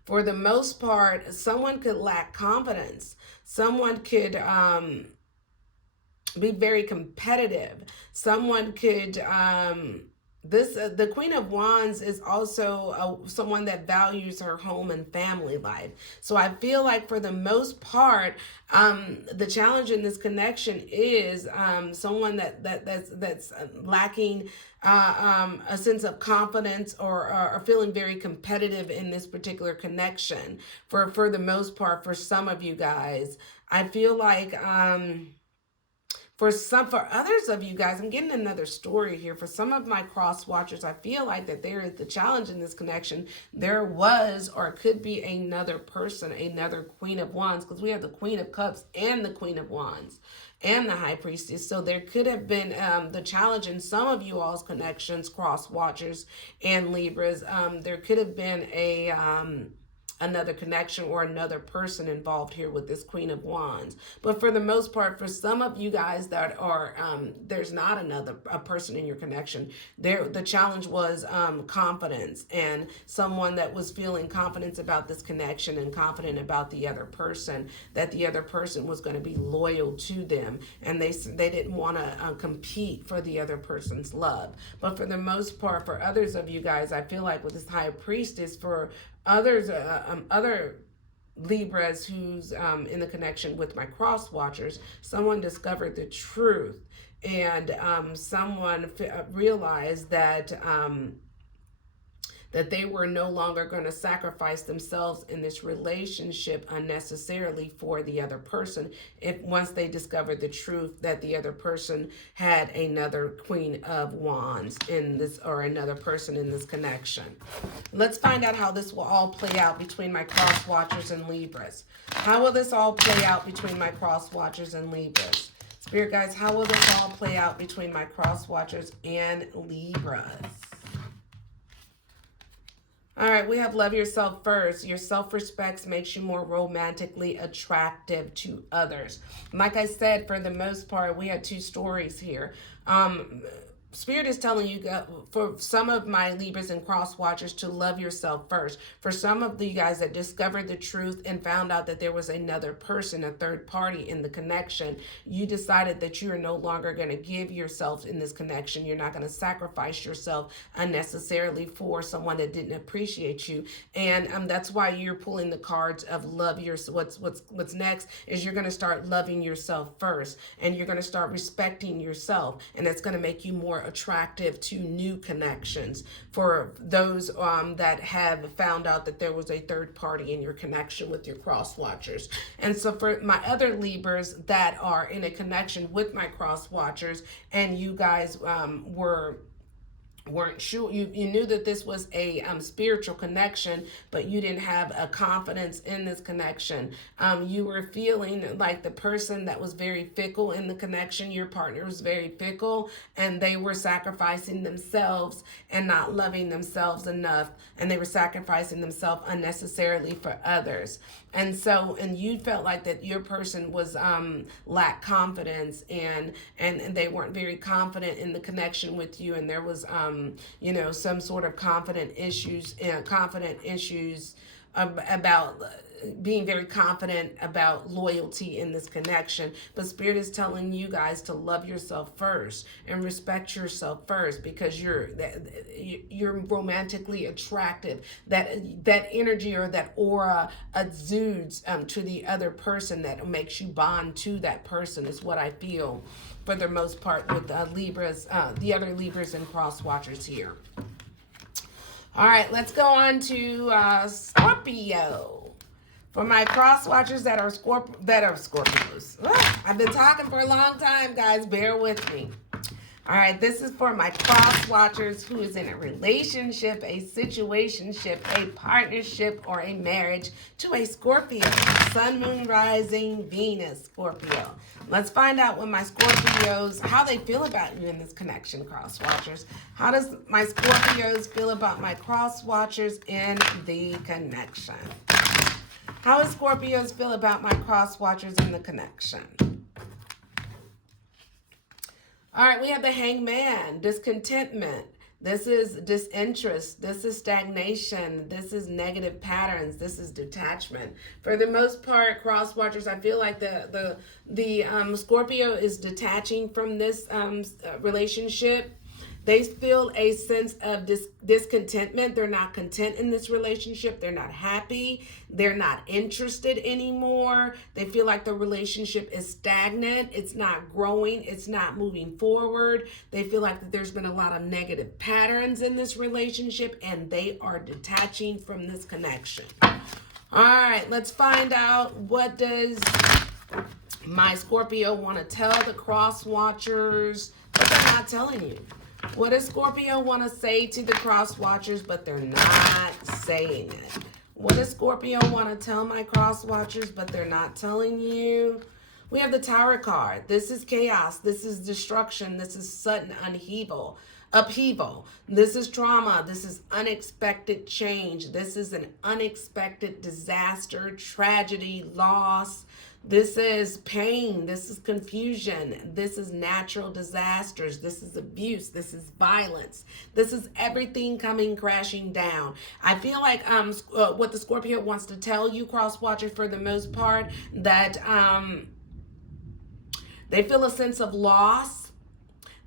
for the most part, someone could lack confidence. Someone could be very competitive. Someone could the Queen of Wands is also someone that values her home and family life. So I feel like for the most part, the challenge in this connection is someone that's lacking a sense of confidence or feeling very competitive in this particular connection. For the most part, for some of you guys, I feel like for others of you guys, I'm getting another story here. For some of my cross watchers, I feel like that there is the challenge in this connection. There was or could be another person, another Queen of Wands, because we have the Queen of Cups and the Queen of Wands and the High Priestess. So there could have been the challenge in some of you all's connections, cross watchers and Libras. There could have been another connection or another person involved here with this Queen of Wands. But for the most part, for some of you guys that are, there's not a person in your connection. The challenge was confidence, and someone that was feeling confidence about this connection and confident about the other person, that the other person was going to be loyal to them, and they didn't want to compete for the other person's love. But for the most part, for others of you guys, I feel like with this High Priestess, for others, other Libras who's in the connection with my cross watchers, someone discovered the truth, and someone realized that that they were no longer going to sacrifice themselves in this relationship unnecessarily for the other person, if once they discovered the truth that the other person had another Queen of Wands in this, or another person in this connection. Let's find out how this will all play out between my cross watchers and Libras. How will this all play out between my cross watchers and Libras? Spirit guides, how will this all play out between my cross watchers and Libras? All right, we have love yourself first. Your self-respect makes you more romantically attractive to others. Like I said, for the most part, we had two stories here. Spirit is telling you, for some of my Libras and cross watchers, to love yourself first. For some of you guys that discovered the truth and found out that there was another person, a third party in the connection, you decided that you are no longer going to give yourself in this connection. You're not going to sacrifice yourself unnecessarily for someone that didn't appreciate you. And that's why you're pulling the cards of love yourself. What's next is you're going to start loving yourself first, and you're going to start respecting yourself, and it's going to make you more attractive to new connections. For those that have found out that there was a third party in your connection with your cross watchers. And so for my other Libras that are in a connection with my cross watchers, and you guys weren't sure, you knew that this was a spiritual connection, but you didn't have a confidence in this connection. You were feeling like the person that was very fickle in the connection, your partner was very fickle, and they were sacrificing themselves and not loving themselves enough, and they were sacrificing themselves unnecessarily for others. And you felt like that your person was lacked confidence, and they weren't very confident in the connection with you, and there was some sort of confident issues about being very confident about loyalty in this connection. But Spirit is telling you guys to love yourself first and respect yourself first, because you're romantically attractive. That energy or that aura exudes to the other person that makes you bond to that person, is what I feel for the most part with Libras, the other Libras and cross watchers here. All right, let's go on to Scorpio. For my cross watchers that are Scorpios. I've been talking for a long time, guys. Bear with me. All right, this is for my cross watchers who is in a relationship, a situationship, a partnership, or a marriage to a Scorpio. Sun, Moon, Rising, Venus, Scorpio. Let's find out what my Scorpios, how they feel about you in this connection, cross watchers. How does my Scorpios feel about my cross watchers in the connection? How does Scorpios feel about my cross watchers in the connection? All right, we have the Hangman, discontentment. This is disinterest. This is stagnation. This is negative patterns. This is detachment. For the most part, cross watchers, I feel like the Scorpio is detaching from this relationship. They feel a sense of discontentment. They're not content in this relationship. They're not happy. They're not interested anymore. They feel like the relationship is stagnant. It's not growing. It's not moving forward. They feel like that there's been a lot of negative patterns in this relationship, and they are detaching from this connection. All right, let's find out, what does my Scorpio want to tell the cross watchers, but they're not telling you? What does Scorpio want to say to the cross watchers, but they're not saying it? What does Scorpio want to tell my cross watchers, but they're not telling you? We have the Tower card. This is chaos. This is destruction. This is sudden upheaval. This is trauma. This is unexpected change. This is an unexpected disaster, tragedy, loss. This is pain. This is confusion. This is natural disasters. This is abuse. This is violence. This is everything coming crashing down. I feel like what the Scorpio wants to tell you, cross watcher, for the most part, that they feel a sense of loss.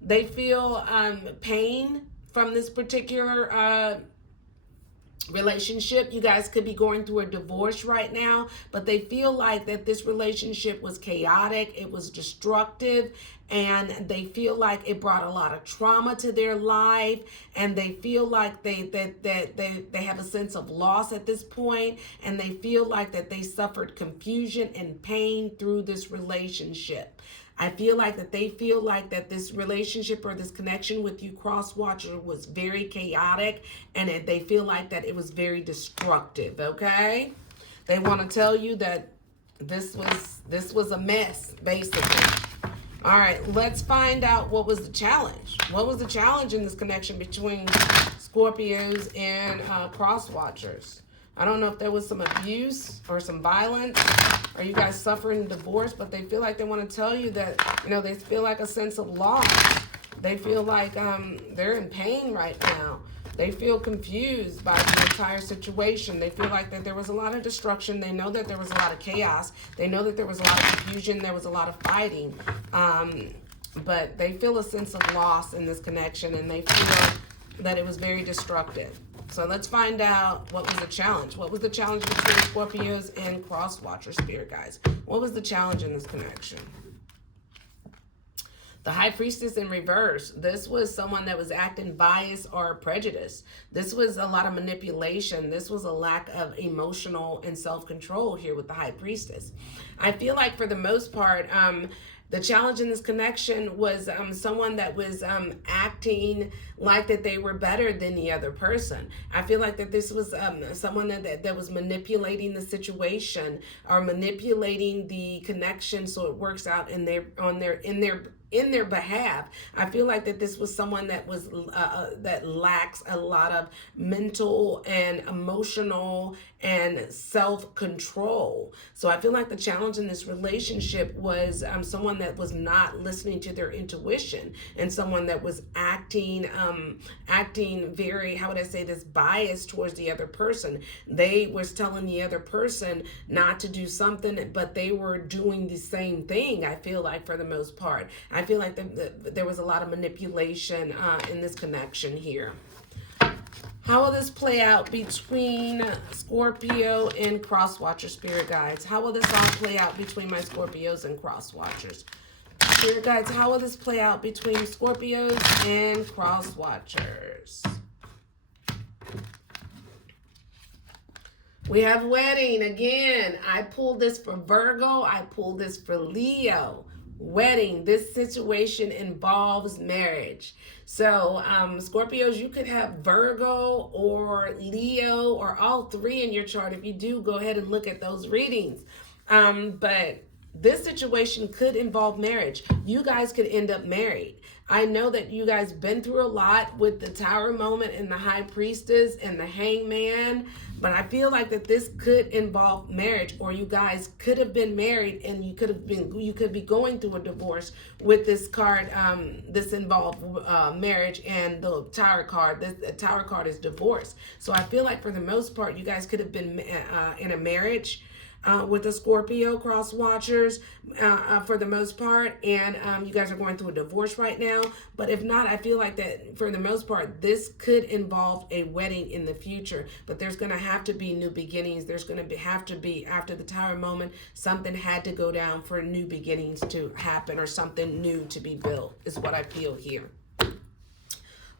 They feel pain from this particular relationship. You guys could be going through a divorce right now, but they feel like that this relationship was chaotic, it was destructive, and they feel like it brought a lot of trauma to their life, and they feel like they have a sense of loss at this point, and they feel like that they suffered confusion and pain through this relationship. I feel like that they feel like that this relationship or this connection with you, cross watcher, was very chaotic, and they feel like that it was very destructive, okay? They want to tell you that this was a mess, basically. All right, let's find out what was the challenge. What was the challenge in this connection between Scorpios and cross watchers? I don't know if there was some abuse or some violence, or you guys suffering divorce, but they feel like they want to tell you that, they feel like a sense of loss. They feel like they're in pain right now. They feel confused by the entire situation. They feel like that there was a lot of destruction. They know that there was a lot of chaos. They know that there was a lot of confusion. There was a lot of fighting. But they feel a sense of loss in this connection, and they feel that it was very destructive. So let's find out what was the challenge. What was the challenge between Scorpios and cross watcher spirit guides? What was the challenge in this connection? The High Priestess in reverse. This was someone that was acting biased or prejudice. This was a lot of manipulation. This was a lack of emotional and self-control here with the High Priestess. I feel like for the most part, the challenge in this connection was someone that was acting like that they were better than the other person. I feel like that this was someone that was manipulating the situation or manipulating the connection so it works out in their behalf. I feel like that this was someone that was that lacks a lot of mental and emotional and self-control. So I feel like the challenge in this relationship was someone that was not listening to their intuition, and someone that was acting very, how would I say this, biased towards the other person. They was telling the other person not to do something, but they were doing the same thing, I feel like, for the most part. I feel like there was a lot of manipulation in this connection here. How will this play out between Scorpio and cross watcher spirit guides? How will this all play out between my Scorpios and cross watchers? Spirit guides, how will this play out between Scorpios and cross watchers? We have wedding again. I pulled this for Virgo. I pulled this for Leo. wedding. This situation involves marriage. So Scorpios, you could have Virgo or Leo or all three in your chart. If you do, go ahead and look at those readings. But this situation could involve marriage. You guys could end up married. I know that you guys been through a lot with the Tower moment and the High Priestess and the Hangman, but I feel like that this could involve marriage, or you guys could have been married and you could be going through a divorce with this card. This involved marriage, and the Tower card. The Tower card is divorce. So I feel like for the most part, you guys could have been in a marriage. With the Scorpio cross watchers for the most part, and you guys are going through a divorce right now. But if not, I feel like that for the most part, this could involve a wedding in the future. But there's going to have to be new beginnings. There's going to have to be, after the Tower moment, something had to go down for new beginnings to happen, or something new to be built, is what I feel here.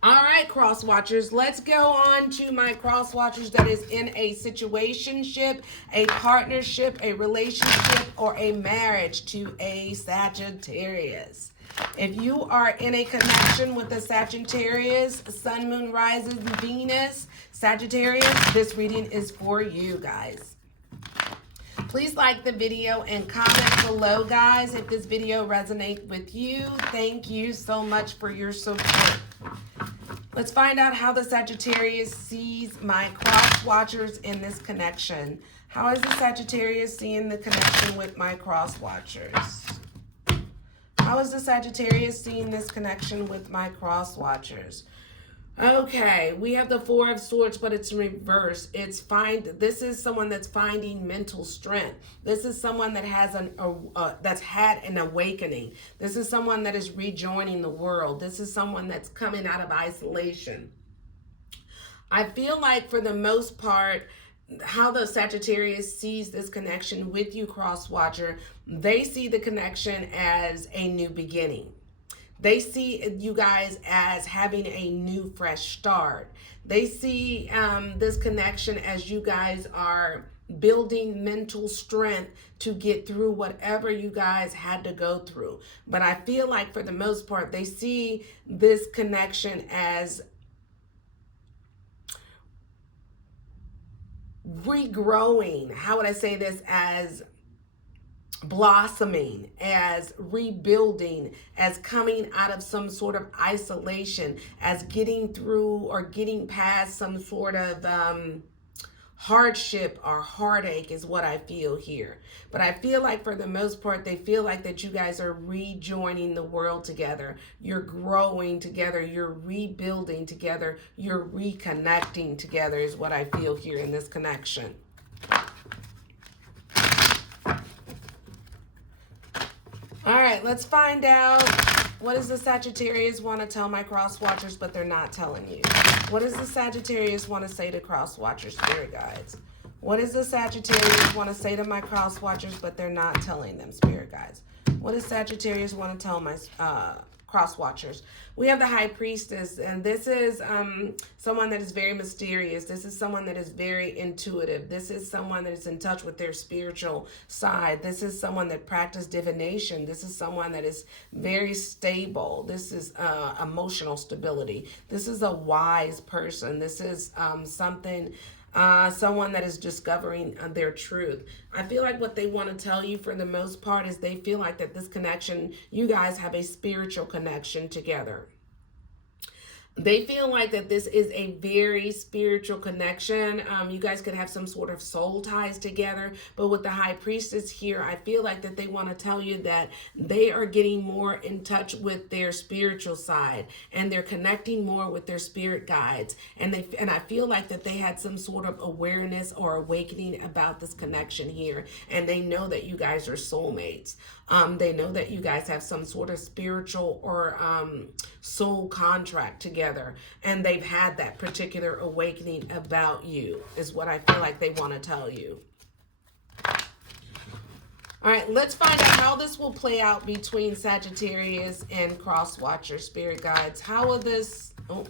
All right, cross watchers, let's go on to my cross watchers that is in a situationship, a partnership, a relationship, or a marriage to a Sagittarius. If you are in a connection with a Sagittarius, Sun, Moon, Rises, Venus, Sagittarius, this reading is for you guys. Please like the video and comment below, guys, if this video resonates with you. Thank you so much for your support. Let's find out how the Sagittarius sees my cross watchers in this connection. How is the Sagittarius seeing the connection with my cross watchers? How is the Sagittarius seeing this connection with my cross watchers? Okay, we have the Four of Swords, but it's in reverse. This is someone that's finding mental strength. This is someone that has that's had an awakening. This is someone that is rejoining the world. This is someone that's coming out of isolation. I feel like for the most part, how the Sagittarius sees this connection with you, cross watcher, they see the connection as a new beginning. They see you guys as having a new, fresh start. They see this connection as you guys are building mental strength to get through whatever you guys had to go through. But I feel like for the most part, they see this connection as regrowing. How would I say this? As blossoming, as rebuilding, as coming out of some sort of isolation, as getting through or getting past some sort of hardship or heartache is what I feel here. But I feel like for the most part, they feel like that you guys are rejoining the world together. You're growing together. You're rebuilding together. You're reconnecting together is what I feel here in this connection. All right, let's find out, what does the Sagittarius want to tell my cross watchers, but they're not telling you? What does the Sagittarius want to say to cross watchers, spirit guides? What does the Sagittarius want to say to my cross watchers, but they're not telling them, spirit guides? What does Sagittarius want to tell my cross watchers? We have the High Priestess, and this is someone that is very mysterious. This is someone that is very intuitive. This is someone that is in touch with their spiritual side. This is someone that practices divination. This is someone that is very stable. This is emotional stability. This is a wise person. This is someone that is discovering their truth. I feel like what they want to tell you for the most part is they feel like that this connection, you guys have a spiritual connection together. They feel like that this is a very spiritual connection. You guys could have some sort of soul ties together. But with the High Priestess here, I feel like that they want to tell you that they are getting more in touch with their spiritual side. And they're connecting more with their spirit guides. And I feel like that they had some sort of awareness or awakening about this connection here. And they know that you guys are soulmates. They know that you guys have some sort of spiritual or soul contract together, and they've had that particular awakening about you is what I feel like they want to tell you. All right, let's find out how this will play out between Sagittarius and cross watcher, spirit guides. How will this... Oh,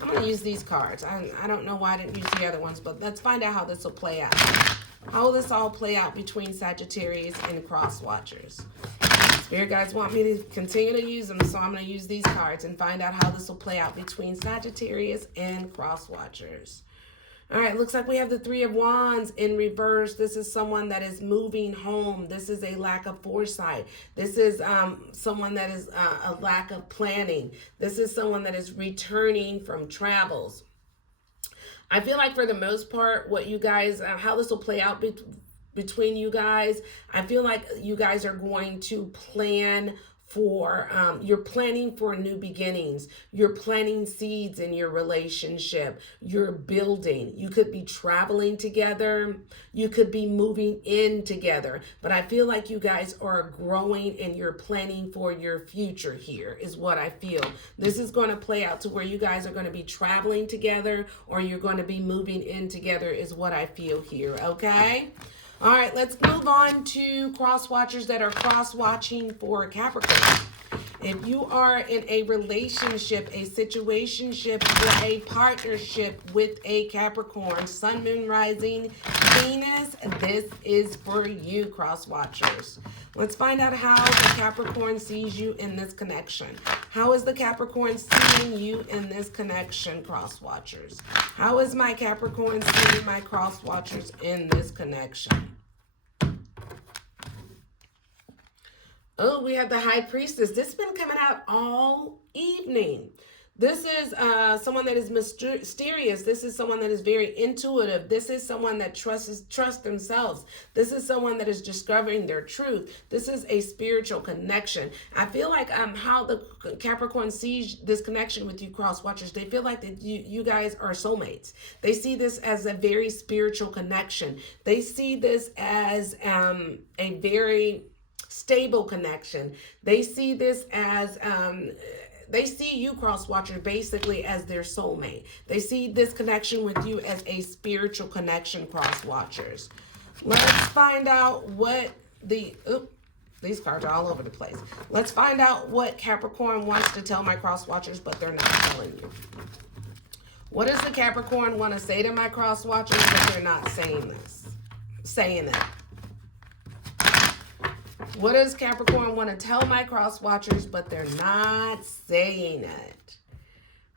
I'm going to use these cards. I don't know why I didn't use the other ones, but let's find out how this will play out. How will this all play out between Sagittarius and cross watchers? Spirit guides want me to continue to use them, so I'm going to use these cards and find out how this will play out between Sagittarius and cross watchers. All right, looks like we have the Three of Wands in reverse. This is someone that is moving home. This is a lack of foresight. This is someone that is a lack of planning. This is someone that is returning from travels. I feel like for the most part, what you guys, how this will play out between you guys, I feel like you guys are going to plan for, you're planning for new beginnings. You're planting seeds in your relationship. You're building. You could be traveling together. You could be moving in together. But I feel like you guys are growing and you're planning for your future here is what I feel. This is going to play out to where you guys are going to be traveling together or you're going to be moving in together is what I feel here, okay? All right, let's move on to cross watchers that are cross watching for Capricorn. If you are in a relationship, a situationship, or a partnership with a Capricorn, Sun, Moon, Rising, Venus, this is for you, cross watchers. Let's find out how the Capricorn sees you in this connection. How is the Capricorn seeing you in this connection, cross watchers? How is my Capricorn seeing my cross watchers in this connection? Oh, we have the High Priestess. This has been coming out all evening. This is someone that is mysterious. This is someone that is very intuitive. This is someone that trusts themselves. This is someone that is discovering their truth. This is a spiritual connection. I feel like how the Capricorn sees this connection with you, cross watchers, they feel like that you guys are soulmates. They see this as a very spiritual connection. They see this as a very stable connection. They see this as they see you, cross watcher, basically as their soulmate. They see this connection with you as a spiritual connection, cross watchers. Let's find out what these cards are all over the place. Let's find out what Capricorn wants to tell my cross watchers, but they're not telling you. What does the Capricorn want to say to my cross watchers, but they're not saying that? What does Capricorn want to tell my cross watchers, but they're not saying it?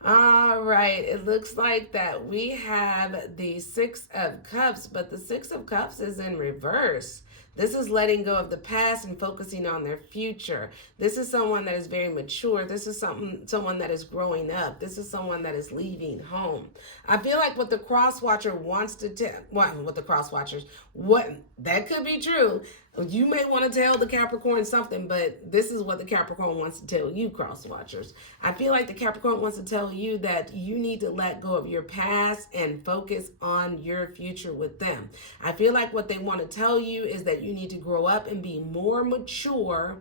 All right, it looks like that we have the Six of Cups, but the Six of Cups is in reverse. This is letting go of the past and focusing on their future. This is someone that is very mature. This is someone that is growing up. This is someone that is leaving home. I feel like what the cross watcher wants to tell, what the cross watchers, that could be true. You may want to tell the Capricorn something, but this is what the Capricorn wants to tell you, cross watchers. I feel like the Capricorn wants to tell you that you need to let go of your past and focus on your future with them. I feel like what they want to tell you is that you need to grow up and be more mature,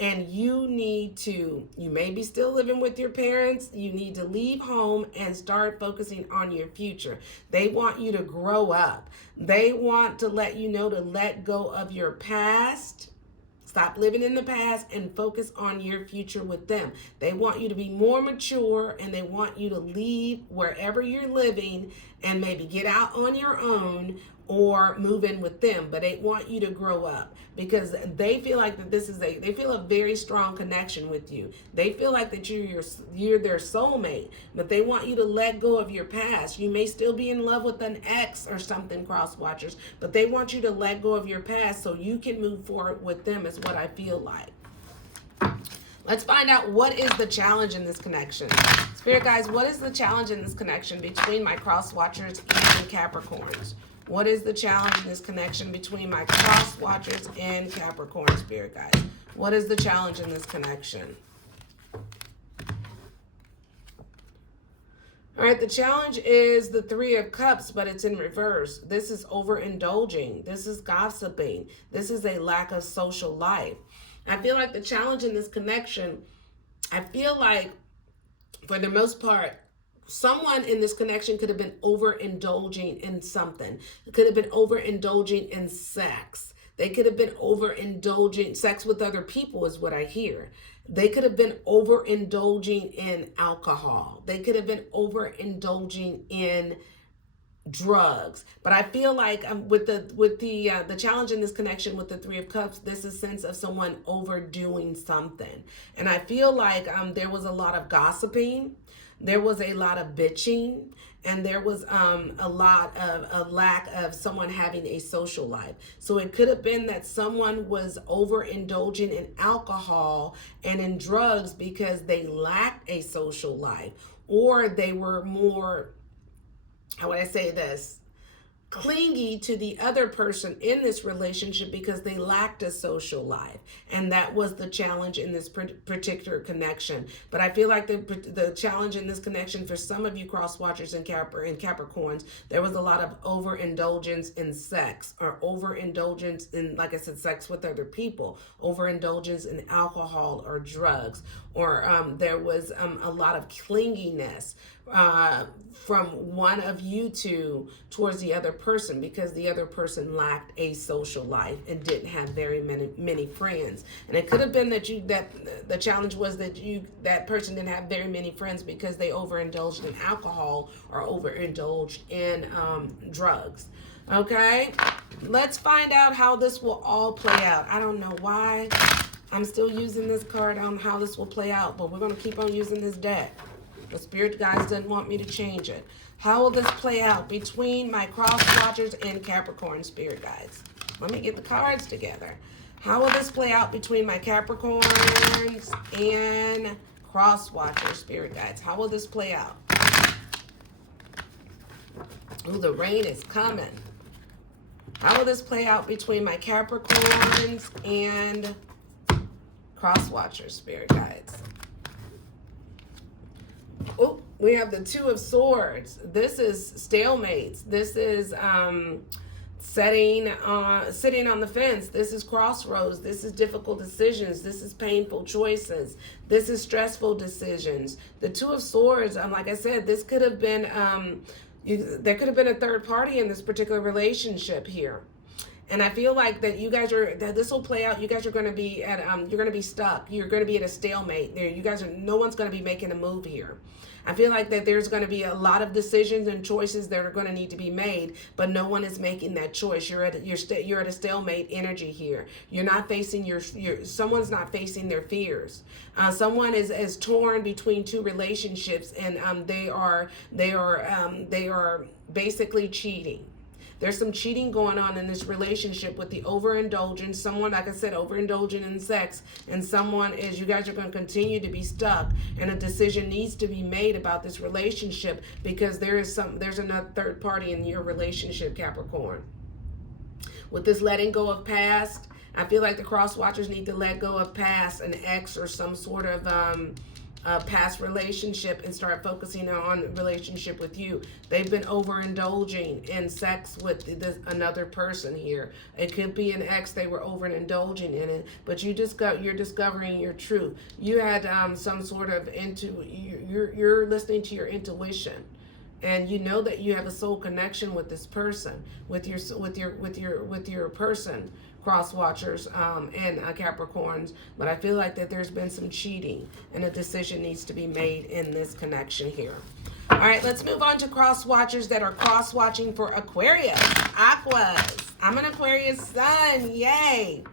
and you may be still living with your parents. You need to leave home and start focusing on your future. They want you to grow up. They want to let you know to let go of your past. Stop living in the past and focus on your future with them. They want you to be more mature, and they want you to leave wherever you're living and maybe get out on your own or move in with them. But they want you to grow up because they feel like that they feel a very strong connection with you. They feel like that you're their soulmate, but they want you to let go of your past. You may still be in love with an ex or something, cross watchers, but they want you to let go of your past so you can move forward with them is what I feel like. Let's find out what is the challenge in this connection. Spirit guys, what is the challenge in this connection between my cross watchers and Capricorns? What is the challenge in this connection between my cross watchers and Capricorn, spirit guys? What is the challenge in this connection? All right, the challenge is the Three of Cups, but it's in reverse. This is overindulging. This is gossiping. This is a lack of social life. I feel like the challenge in this connection, I feel like for the most part, someone in this connection could have been overindulging in something. It could have been overindulging in sex. They could have been overindulging. Sex with other people is what I hear. They could have been overindulging in alcohol. They could have been overindulging in drugs. But I feel like with the challenge in this connection with the Three of Cups, this is a sense of someone overdoing something. And I feel like there was a lot of gossiping, there was a lot of bitching, and there was a lot of a lack of someone having a social life. So it could have been that someone was overindulging in alcohol and in drugs because they lacked a social life, or they were more, how would I say this, clingy to the other person in this relationship because they lacked a social life. And that was the challenge in this particular connection. But I feel like the challenge in this connection for some of you cross watchers and Capricorns, there was a lot of overindulgence in sex, or overindulgence in, like I said, sex with other people, overindulgence in alcohol or drugs, or there was a lot of clinginess from one of you two towards the other person, because the other person lacked a social life and didn't have very many friends. And it could have been that the challenge was that person didn't have very many friends because they overindulged in alcohol or overindulged in drugs. Okay, let's find out how this will all play out. I don't know why I'm still using this card on how this will play out, but we're going to keep on using this deck. The spirit guides didn't want me to change it. How will this play out between my cross watchers and Capricorn spirit guides? Let me get the cards together. How will this play out between my Capricorns and cross watcher spirit guides? How will this play out? Ooh, the rain is coming. How will this play out between my Capricorns and cross watcher spirit guides? Oh, we have the Two of Swords. This is stalemates. This is sitting on the fence. This is crossroads. This is difficult decisions. This is painful choices. This is stressful decisions. The Two of Swords, like I said, this could have been, there could have been a third party in this particular relationship here. And I feel like that this will play out. You guys are going to be at, you're going to be stuck. You're going to be at a stalemate there. No one's going to be making a move here. I feel like that there's going to be a lot of decisions and choices that are going to need to be made, but no one is making that choice. You're at a stalemate energy here. You're not facing someone's not facing their fears. Someone is torn between two relationships, and they are basically cheating. There's some cheating going on in this relationship with the overindulgence. Someone, like I said, overindulging in sex, and you guys are going to continue to be stuck, and a decision needs to be made about this relationship because there's another third party in your relationship, Capricorn. With this letting go of past, I feel like the cross watchers need to let go of past, an ex or some sort of past relationship, and start focusing on relationship with you. They've been overindulging in sex with another person here. It could be an ex, they were overindulging in it, but you're discovering your truth. You had some sort of you're listening to your intuition, and you know that you have a soul connection with this person, with your person, cross watchers and Capricorns. But I feel like that there's been some cheating, and a decision needs to be made in this connection here. All right, let's move on to cross watchers that are cross watching for Aquarius, Aquas. I'm an Aquarius sun, yay.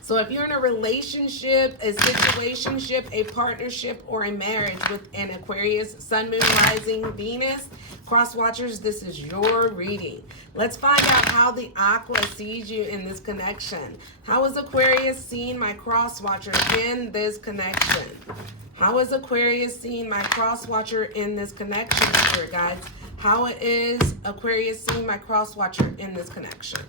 So if you're in a relationship, a situationship, a partnership, or a marriage with an Aquarius, Sun, Moon, Rising, Venus, cross watchers, this is your reading. Let's find out how the Aqua sees you in this connection. How is Aquarius seeing my cross watcher in this connection? How is Aquarius seeing my cross watcher in this connection, spirit guides? How is Aquarius seeing my cross watcher in this connection?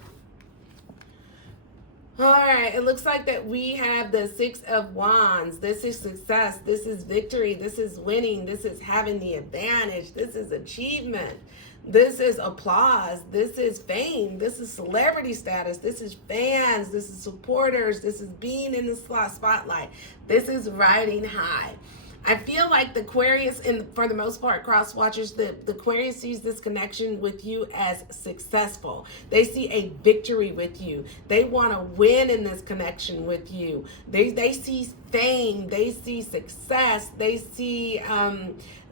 All right, it looks like that we have the Six of Wands. This is success. This is victory. This is winning. This is having the advantage. This is achievement. This is applause. This is fame. This is celebrity status. This is fans. This is supporters. This is being in the spotlight. This is riding high. I feel like the Aquarius, and for the most part, cross watchers, the Aquarius sees this connection with you as successful. They see a victory with you. They want to win in this connection with you. They see fame. They see success. They see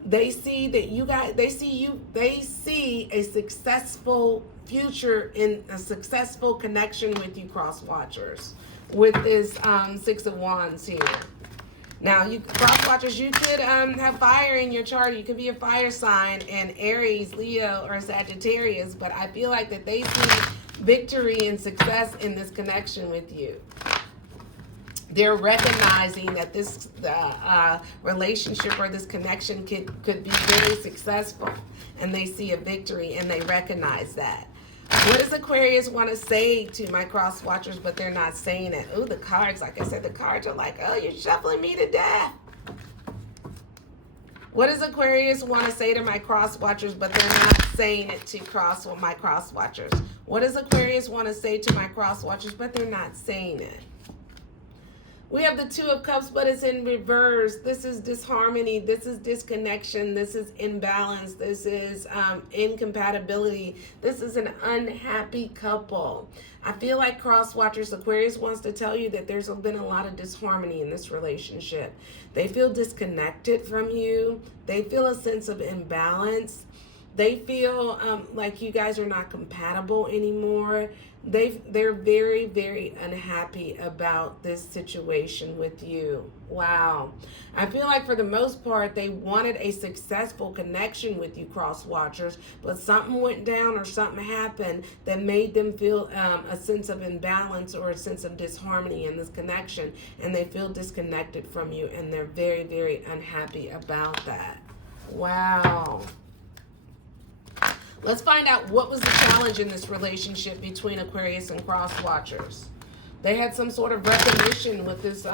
that you guys. They see you. They see a successful future in a successful connection with you, cross watchers. With this Six of Wands here. Now, you cross watchers, you could have fire in your chart. You could be a fire sign in Aries, Leo, or Sagittarius. But I feel like that they see victory and success in this connection with you. They're recognizing that this relationship or this connection could be very successful. And they see a victory and they recognize that. What does Aquarius want to say to my cross watchers, but they're not saying it? Oh, the cards, like I said, the cards are like, oh, you're shuffling me to death. What does Aquarius want to say to my cross watchers, but they're not saying it to my cross watchers? What does Aquarius want to say to my cross watchers, but they're not saying it? We have the Two of Cups, but it's in reverse. This is disharmony. This is disconnection. This is imbalance. This is incompatibility. This is an unhappy couple. I feel like cross watchers, Aquarius wants to tell you that there's been a lot of disharmony in this relationship. They feel disconnected from you. They feel a sense of imbalance. They feel like you guys are not compatible anymore. They're very, very unhappy about this situation with you. Wow. I feel like for the most part, they wanted a successful connection with you, cross watchers, but something went down or something happened that made them feel a sense of imbalance or a sense of disharmony in this connection, and they feel disconnected from you, and they're very, very unhappy about that. Wow. Let's find out what was the challenge in this relationship between Aquarius and cross watchers. They had some sort of recognition with this,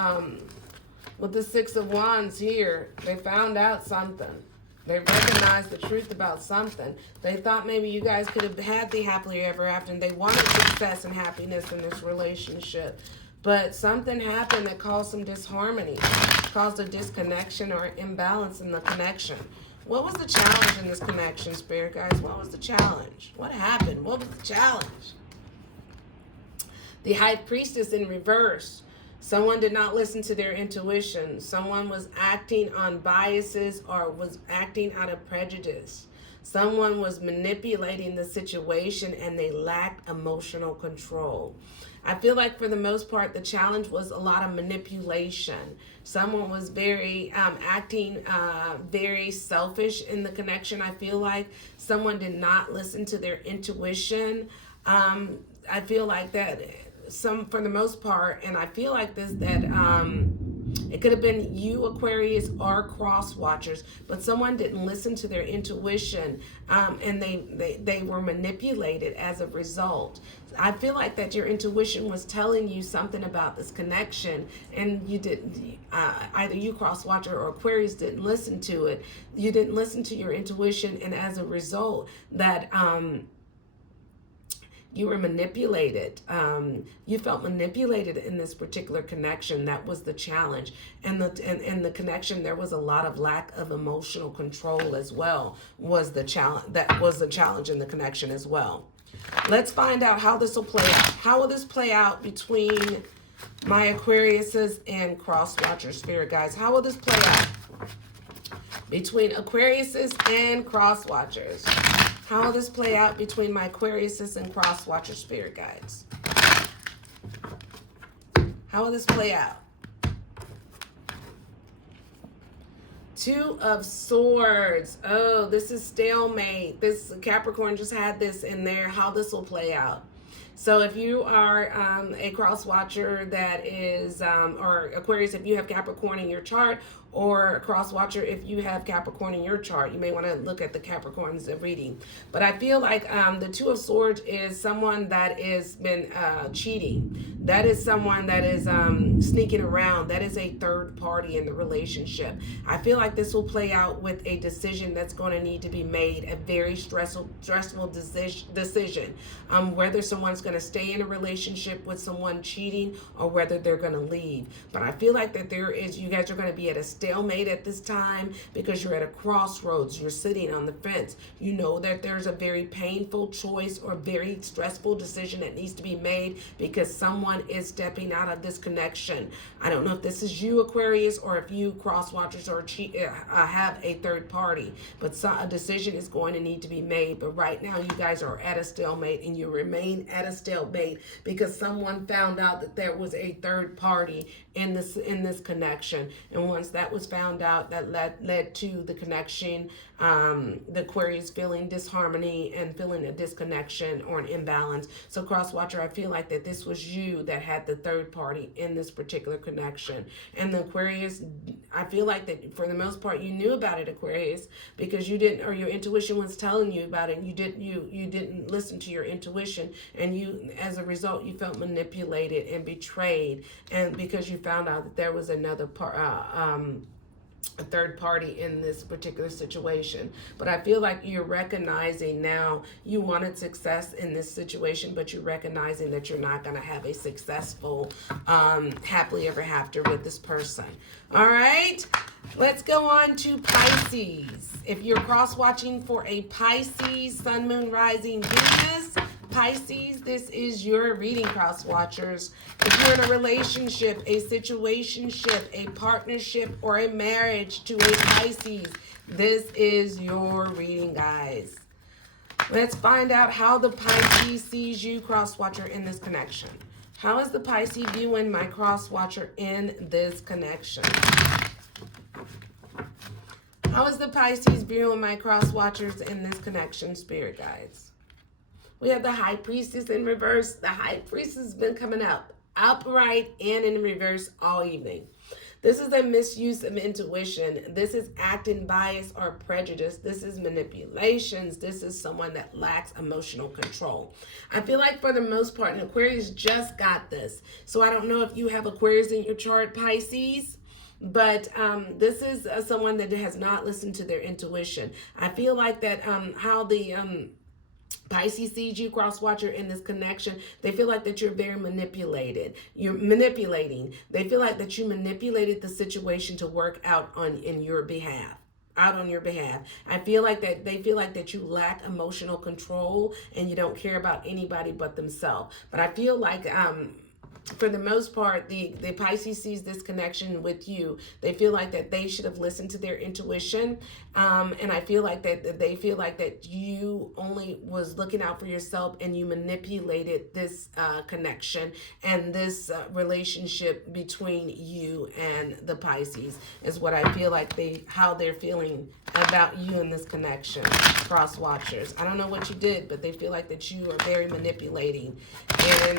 with the Six of Wands here. They found out something. They recognized the truth about something. They thought maybe you guys could have had the happily ever after, and they wanted success and happiness in this relationship. But something happened that caused some disharmony, caused a disconnection or imbalance in the connection. What was the challenge in this connection, Spirit guys? What was the challenge? What happened? What was the challenge? The High Priestess in reverse. Someone did not listen to their intuition. Someone was acting on biases or was acting out of prejudice. Someone was manipulating the situation and they lacked emotional control. I feel like for the most part, the challenge was a lot of manipulation. Someone was very acting very selfish in the connection. I feel like someone did not listen to their intuition. I feel like that for the most part, and I feel like it could have been you, Aquarius, or cross watchers, but someone didn't listen to their intuition, and they were manipulated as a result. I feel like that your intuition was telling you something about this connection, and you didn't. Either you, cross watcher, or Aquarius didn't listen to it. You didn't listen to your intuition, and as a result, that you were manipulated. You felt manipulated in this particular connection. That was the challenge. And the connection, there was a lot of lack of emotional control as well, was the challenge. That was the challenge in the connection as well. Let's find out how this will play out. How will this play out between my Aquariuses and cross watcher spirit guides? How will this play out between Aquariuses and cross watchers? How will this play out between my Aquariuses and cross watcher spirit guides? How will this play out? Two of Swords. Oh, this is stalemate. This Capricorn just had this in there. How this will play out. So if you are a cross watcher that is, or Aquarius, if you have Capricorn in your chart, or cross watcher if you have Capricorn in your chart, you may want to look at the Capricorns of reading. But I feel like the Two of Swords is someone that has been cheating. That is someone that is sneaking around. That is a third party in the relationship. I feel like this will play out with a decision that's going to need to be made, a very stressful decision, whether someone's going to stay in a relationship with someone cheating or whether they're going to leave. But I feel like that you guys are going to be at a stalemate at this time because you're at a crossroads. You're sitting on the fence. You know that there's a very painful choice or very stressful decision that needs to be made because someone is stepping out of this connection. I don't know if this is you, Aquarius, or if you, cross watchers, or have a third party, but a decision is going to need to be made. But right now, you guys are at a stalemate, and you remain at a stalemate because someone found out that there was a third party in this connection, and once that was found out, that led to the connection, the Aquarius feeling disharmony and feeling a disconnection or an imbalance. So cross watcher, I feel like that this was you that had the third party in this particular connection, and the Aquarius, I feel like that for the most part you knew about it, Aquarius, because you didn't, or your intuition was telling you about it, and you didn't listen to your intuition, and you, as a result, you felt manipulated and betrayed, and because you found out that there was another a third party in this particular situation. But I feel like you're recognizing now you wanted success in this situation, but you're recognizing that you're not going to have a successful happily ever after with this person. All right, let's go on to Pisces. If you're cross watching for a Pisces sun, moon, rising, Venus, Pisces, this is your reading, cross watchers. If you're in a relationship, a situationship, a partnership, or a marriage to a Pisces, this is your reading, guys. Let's find out how the Pisces sees you, cross watcher, in this connection. How is the Pisces viewing my cross watcher in this connection? How is the Pisces viewing my cross watchers in this connection, spirit guides? We have the High Priestess in reverse. The High Priestess has been coming up upright and in reverse all evening. This is a misuse of intuition. This is acting bias or prejudice. This is manipulations. This is someone that lacks emotional control. I feel like for the most part, and Aquarius just got this. So I don't know if you have Aquarius in your chart, Pisces. But this is someone that has not listened to their intuition. I feel like that how the Pisces sees you, cross watcher, in this connection, they feel like that you're very manipulated. You're manipulating. They feel like that you manipulated the situation to work out on your behalf. I feel like that they feel like that you lack emotional control and you don't care about anybody but themselves. But I feel like for the most part, the Pisces sees this connection with you. They feel like that they should have listened to their intuition. And I feel like that they feel like that you only was looking out for yourself and you manipulated this connection and this relationship between you and the Pisces is what I feel like how they're feeling about you in this connection, cross watchers. I don't know what you did, but they feel like that you are very manipulating, and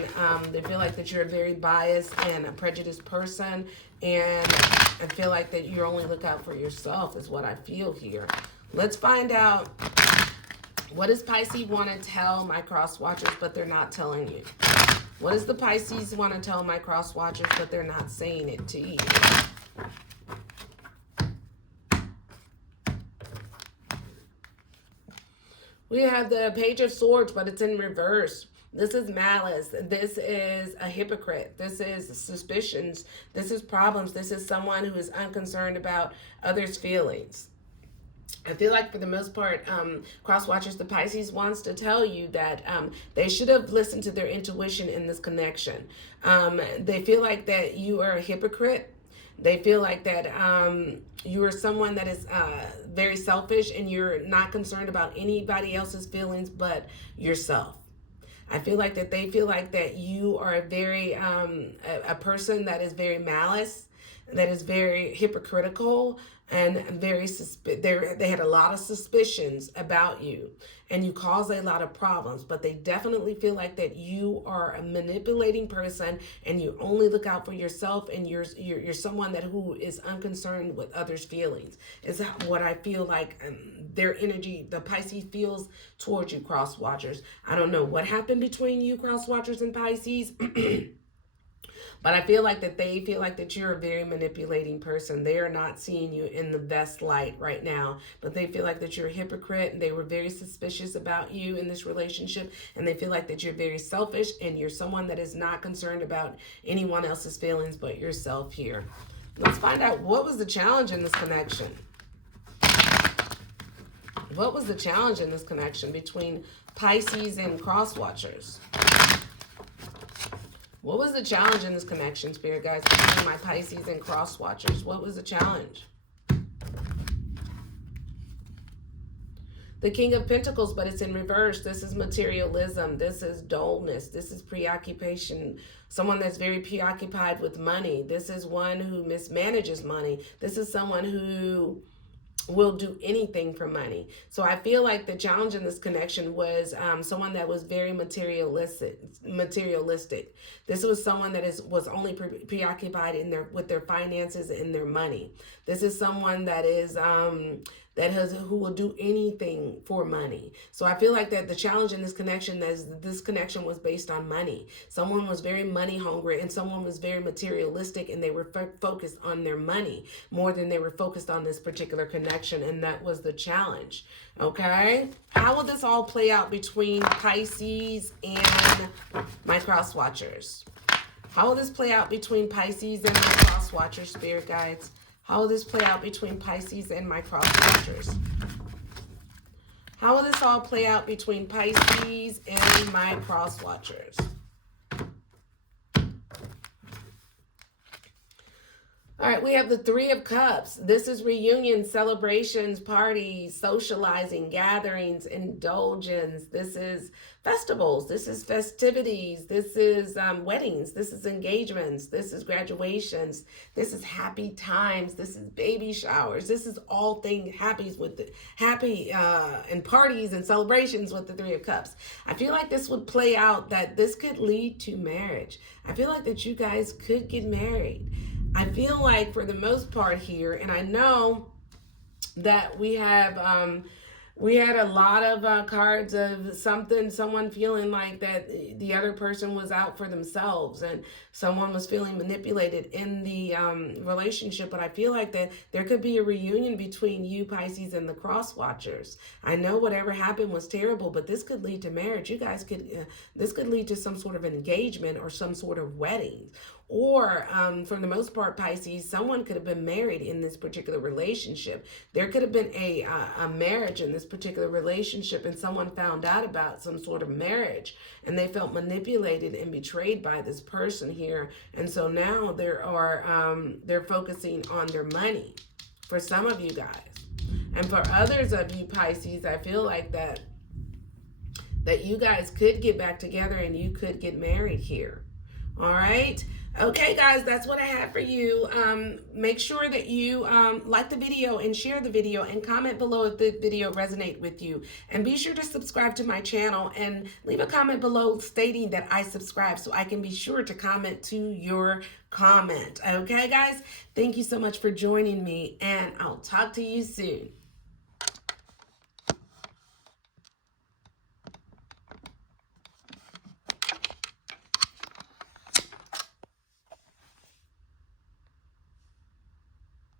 they feel like that you're a very biased and a prejudiced person, and I feel like that you only look out for yourself is what I feel here. Let's find out, what does Pisces want to tell my cross watchers but they're not telling you? What does the Pisces want to tell my cross watchers but they're not saying it to you? We have the Page of Swords, but it's in reverse. This is malice. This is a hypocrite. This is suspicions. This is problems. This is someone who is unconcerned about others' feelings. I feel like for the most part, cross watchers, the Pisces wants to tell you that they should have listened to their intuition in this connection. They feel like that you are a hypocrite. They feel like that you are someone that is very selfish and you're not concerned about anybody else's feelings but yourself. I feel like that they feel like that you are a very a person that is very malice, that is very hypocritical, and very they had a lot of suspicions about you, and you cause a lot of problems. But they definitely feel like that you are a manipulating person, and you only look out for yourself, and you're someone that who is unconcerned with others' feelings. Is what I feel like their energy, the Pisces feels towards you, cross watchers. I don't know what happened between you, cross watchers, and Pisces. But I feel like that they feel like that you're a very manipulating person. They are not seeing you in the best light right now, but they feel like that you're a hypocrite, and they were very suspicious about you in this relationship, and they feel like that you're very selfish and you're someone that is not concerned about anyone else's feelings but yourself here. Let's find out what was the challenge in this connection. What was the challenge in this connection between Pisces and cross watchers? What was the challenge in this connection, Spirit guides, between my Pisces and cross watchers? What was the challenge? The King of Pentacles, but it's in reverse. This is materialism. This is dullness. This is preoccupation. Someone that's very preoccupied with money. This is one who mismanages money. This is someone who will do anything for money. So I feel like the challenge in this connection was someone that was very materialistic. This was someone that was only preoccupied with their finances and their money. This is someone that is who will do anything for money. So I feel like that the challenge in this connection is this connection was based on money. Someone was very money hungry and someone was very materialistic, and they were focused on their money more than they were focused on this particular connection, and that was the challenge. Okay, how will this all play out between Pisces and my cross watchers? How will this play out between Pisces and my cross watchers, Spirit guides? How will this play out between Pisces and my cross watchers? How will this all play out between Pisces and my cross watchers? All right, we have the Three of Cups. This is reunions, celebrations, parties, socializing, gatherings, indulgence. This is festivals. This is festivities. This is weddings. This is engagements. This is graduations. This is happy times. This is baby showers. This is all things happy and parties and celebrations with the Three of Cups. I feel like this would play out that this could lead to marriage. I feel like that you guys could get married. I feel like for the most part here, and I know that we had a lot of cards of someone feeling like that the other person was out for themselves and someone was feeling manipulated in the relationship. But I feel like that there could be a reunion between you, Pisces, and the cross watchers. I know whatever happened was terrible, but this could lead to marriage. You guys could, this could lead to some sort of engagement or some sort of wedding. Or for the most part, Pisces, someone could have been married in this particular relationship. There could have been a marriage in this particular relationship, and someone found out about some sort of marriage and they felt manipulated and betrayed by this person here. And so now they're focusing on their money for some of you guys. And for others of you, Pisces, I feel like that you guys could get back together and you could get married here. All right. Okay, guys, that's what I have for you. Make sure that you like the video and share the video and comment below if the video resonates with you. And be sure to subscribe to my channel and leave a comment below stating that I subscribe so I can be sure to comment to your comment. Okay, guys, thank you so much for joining me, and I'll talk to you soon.